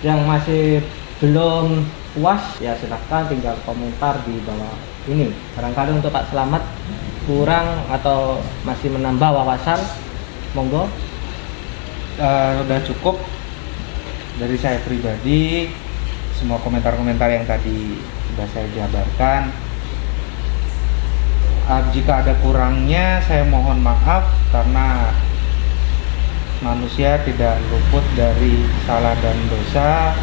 yang masih belum puas, ya silahkan tinggal komentar di bawah ini. Barangkali untuk Pak Slamet kurang atau masih menambah wawasan, monggo. Udah cukup dari saya pribadi. Semua komentar-komentar yang tadi sudah saya jabarkan. Jika ada kurangnya saya mohon maaf, karena manusia tidak luput dari salah dan dosa.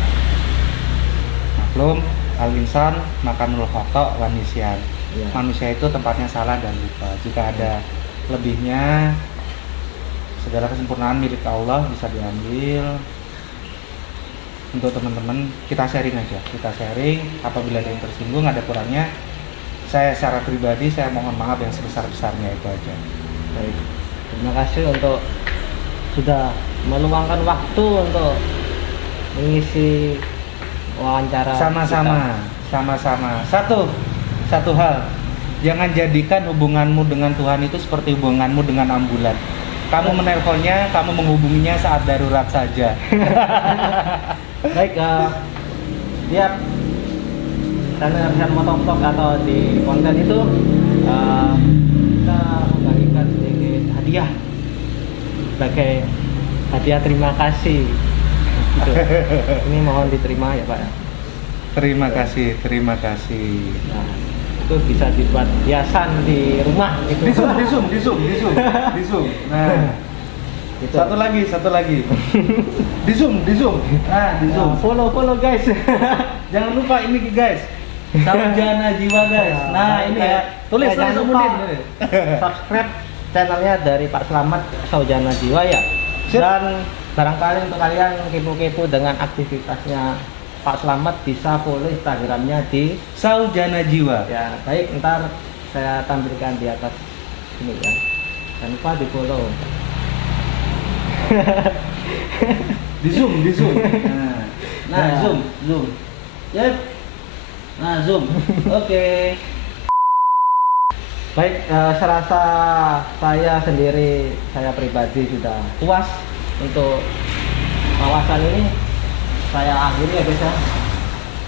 Maklum, al-insan makanul khata' wa nisyan. Ya. Manusia itu tempatnya salah dan lupa. Jika ada lebihnya, segala kesempurnaan milik Allah bisa diambil. Untuk teman-teman, kita sharing aja. Kita sharing, apabila ada yang tersinggung, ada kurangnya, saya secara pribadi saya mohon maaf yang sebesar-besarnya, itu aja. Baik, terima kasih untuk sudah meluangkan waktu untuk mengisi wawancara. Sama-sama. Satu hal, jangan jadikan hubunganmu dengan Tuhan itu seperti hubunganmu dengan ambulan. Kamu menelponnya, kamu menghubunginya saat darurat saja. Baik, tiap channel RCL Motovlog atau di konten itu kita membagikan sedikit hadiah sebagai hadiah terima kasih. Gitu. Ini mohon diterima ya Pak. Terima kasih. Nah, itu bisa dibuat hiasan di rumah gitu. Di zoom. Nah, Gitu. satu lagi. Di zoom. Nah, di zoom. Nah, follow guys. Jangan lupa ini guys. Sarjana jiwa guys. Nah, ini ya. Tulis jangan lupa kemudian. subscribe channelnya dari Pak Slamet Sarjana Jiwa ya. Sip. Dan barangkali untuk kalian kepo-kepo dengan aktivitasnya Pak Slamet bisa follow Instagramnya di Saujana Jiwa. ya. Baik, ntar saya tampilkan di atas ini ya. Jangan lupa di follow. Di zoom. Nah, Ya. zoom. Yep. Nah, zoom. Oke. Baik, serasa saya sendiri, saya pribadi sudah puas untuk kawasan ini. Saya akhiri ya guys ya.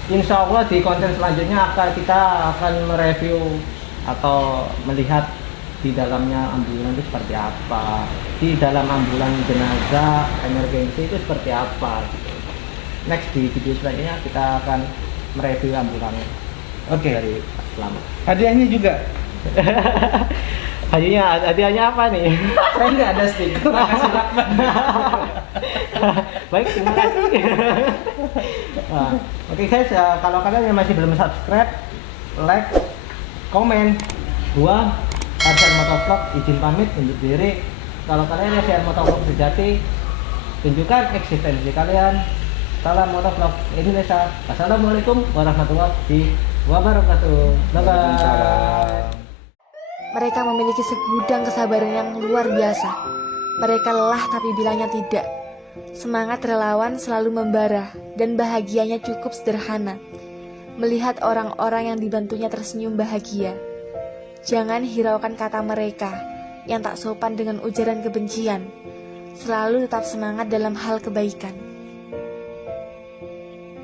Insya Allah di konten selanjutnya kita akan mereview atau melihat di dalamnya ambulan itu seperti apa, di dalam ambulan jenazah emergensi itu seperti apa gitu. Next di video selanjutnya kita akan mereview ambulannya. Oke. Dari Pak Slamet. Hadiahnya juga. Hadiahnya apa nih? Saya nggak ada stiker, kasih lakban. Baik, terima kasih. Nah, oke guys, kalau kalian yang masih belum subscribe, like, komen, gua Arsyad Motovlog izin pamit undur diri. Kalau kalian yang share Motovlog sejati, tunjukkan eksistensi kalian. Salam Motovlog Indonesia. Wassalamualaikum warahmatullahi wabarakatuh. Bye bye. Mereka memiliki segudang kesabaran yang luar biasa. Mereka lelah tapi bilangnya tidak. Semangat relawan selalu membara dan bahagianya cukup sederhana. Melihat orang-orang yang dibantunya tersenyum bahagia. Jangan hiraukan kata mereka yang tak sopan dengan ujaran kebencian. Selalu tetap semangat dalam hal kebaikan.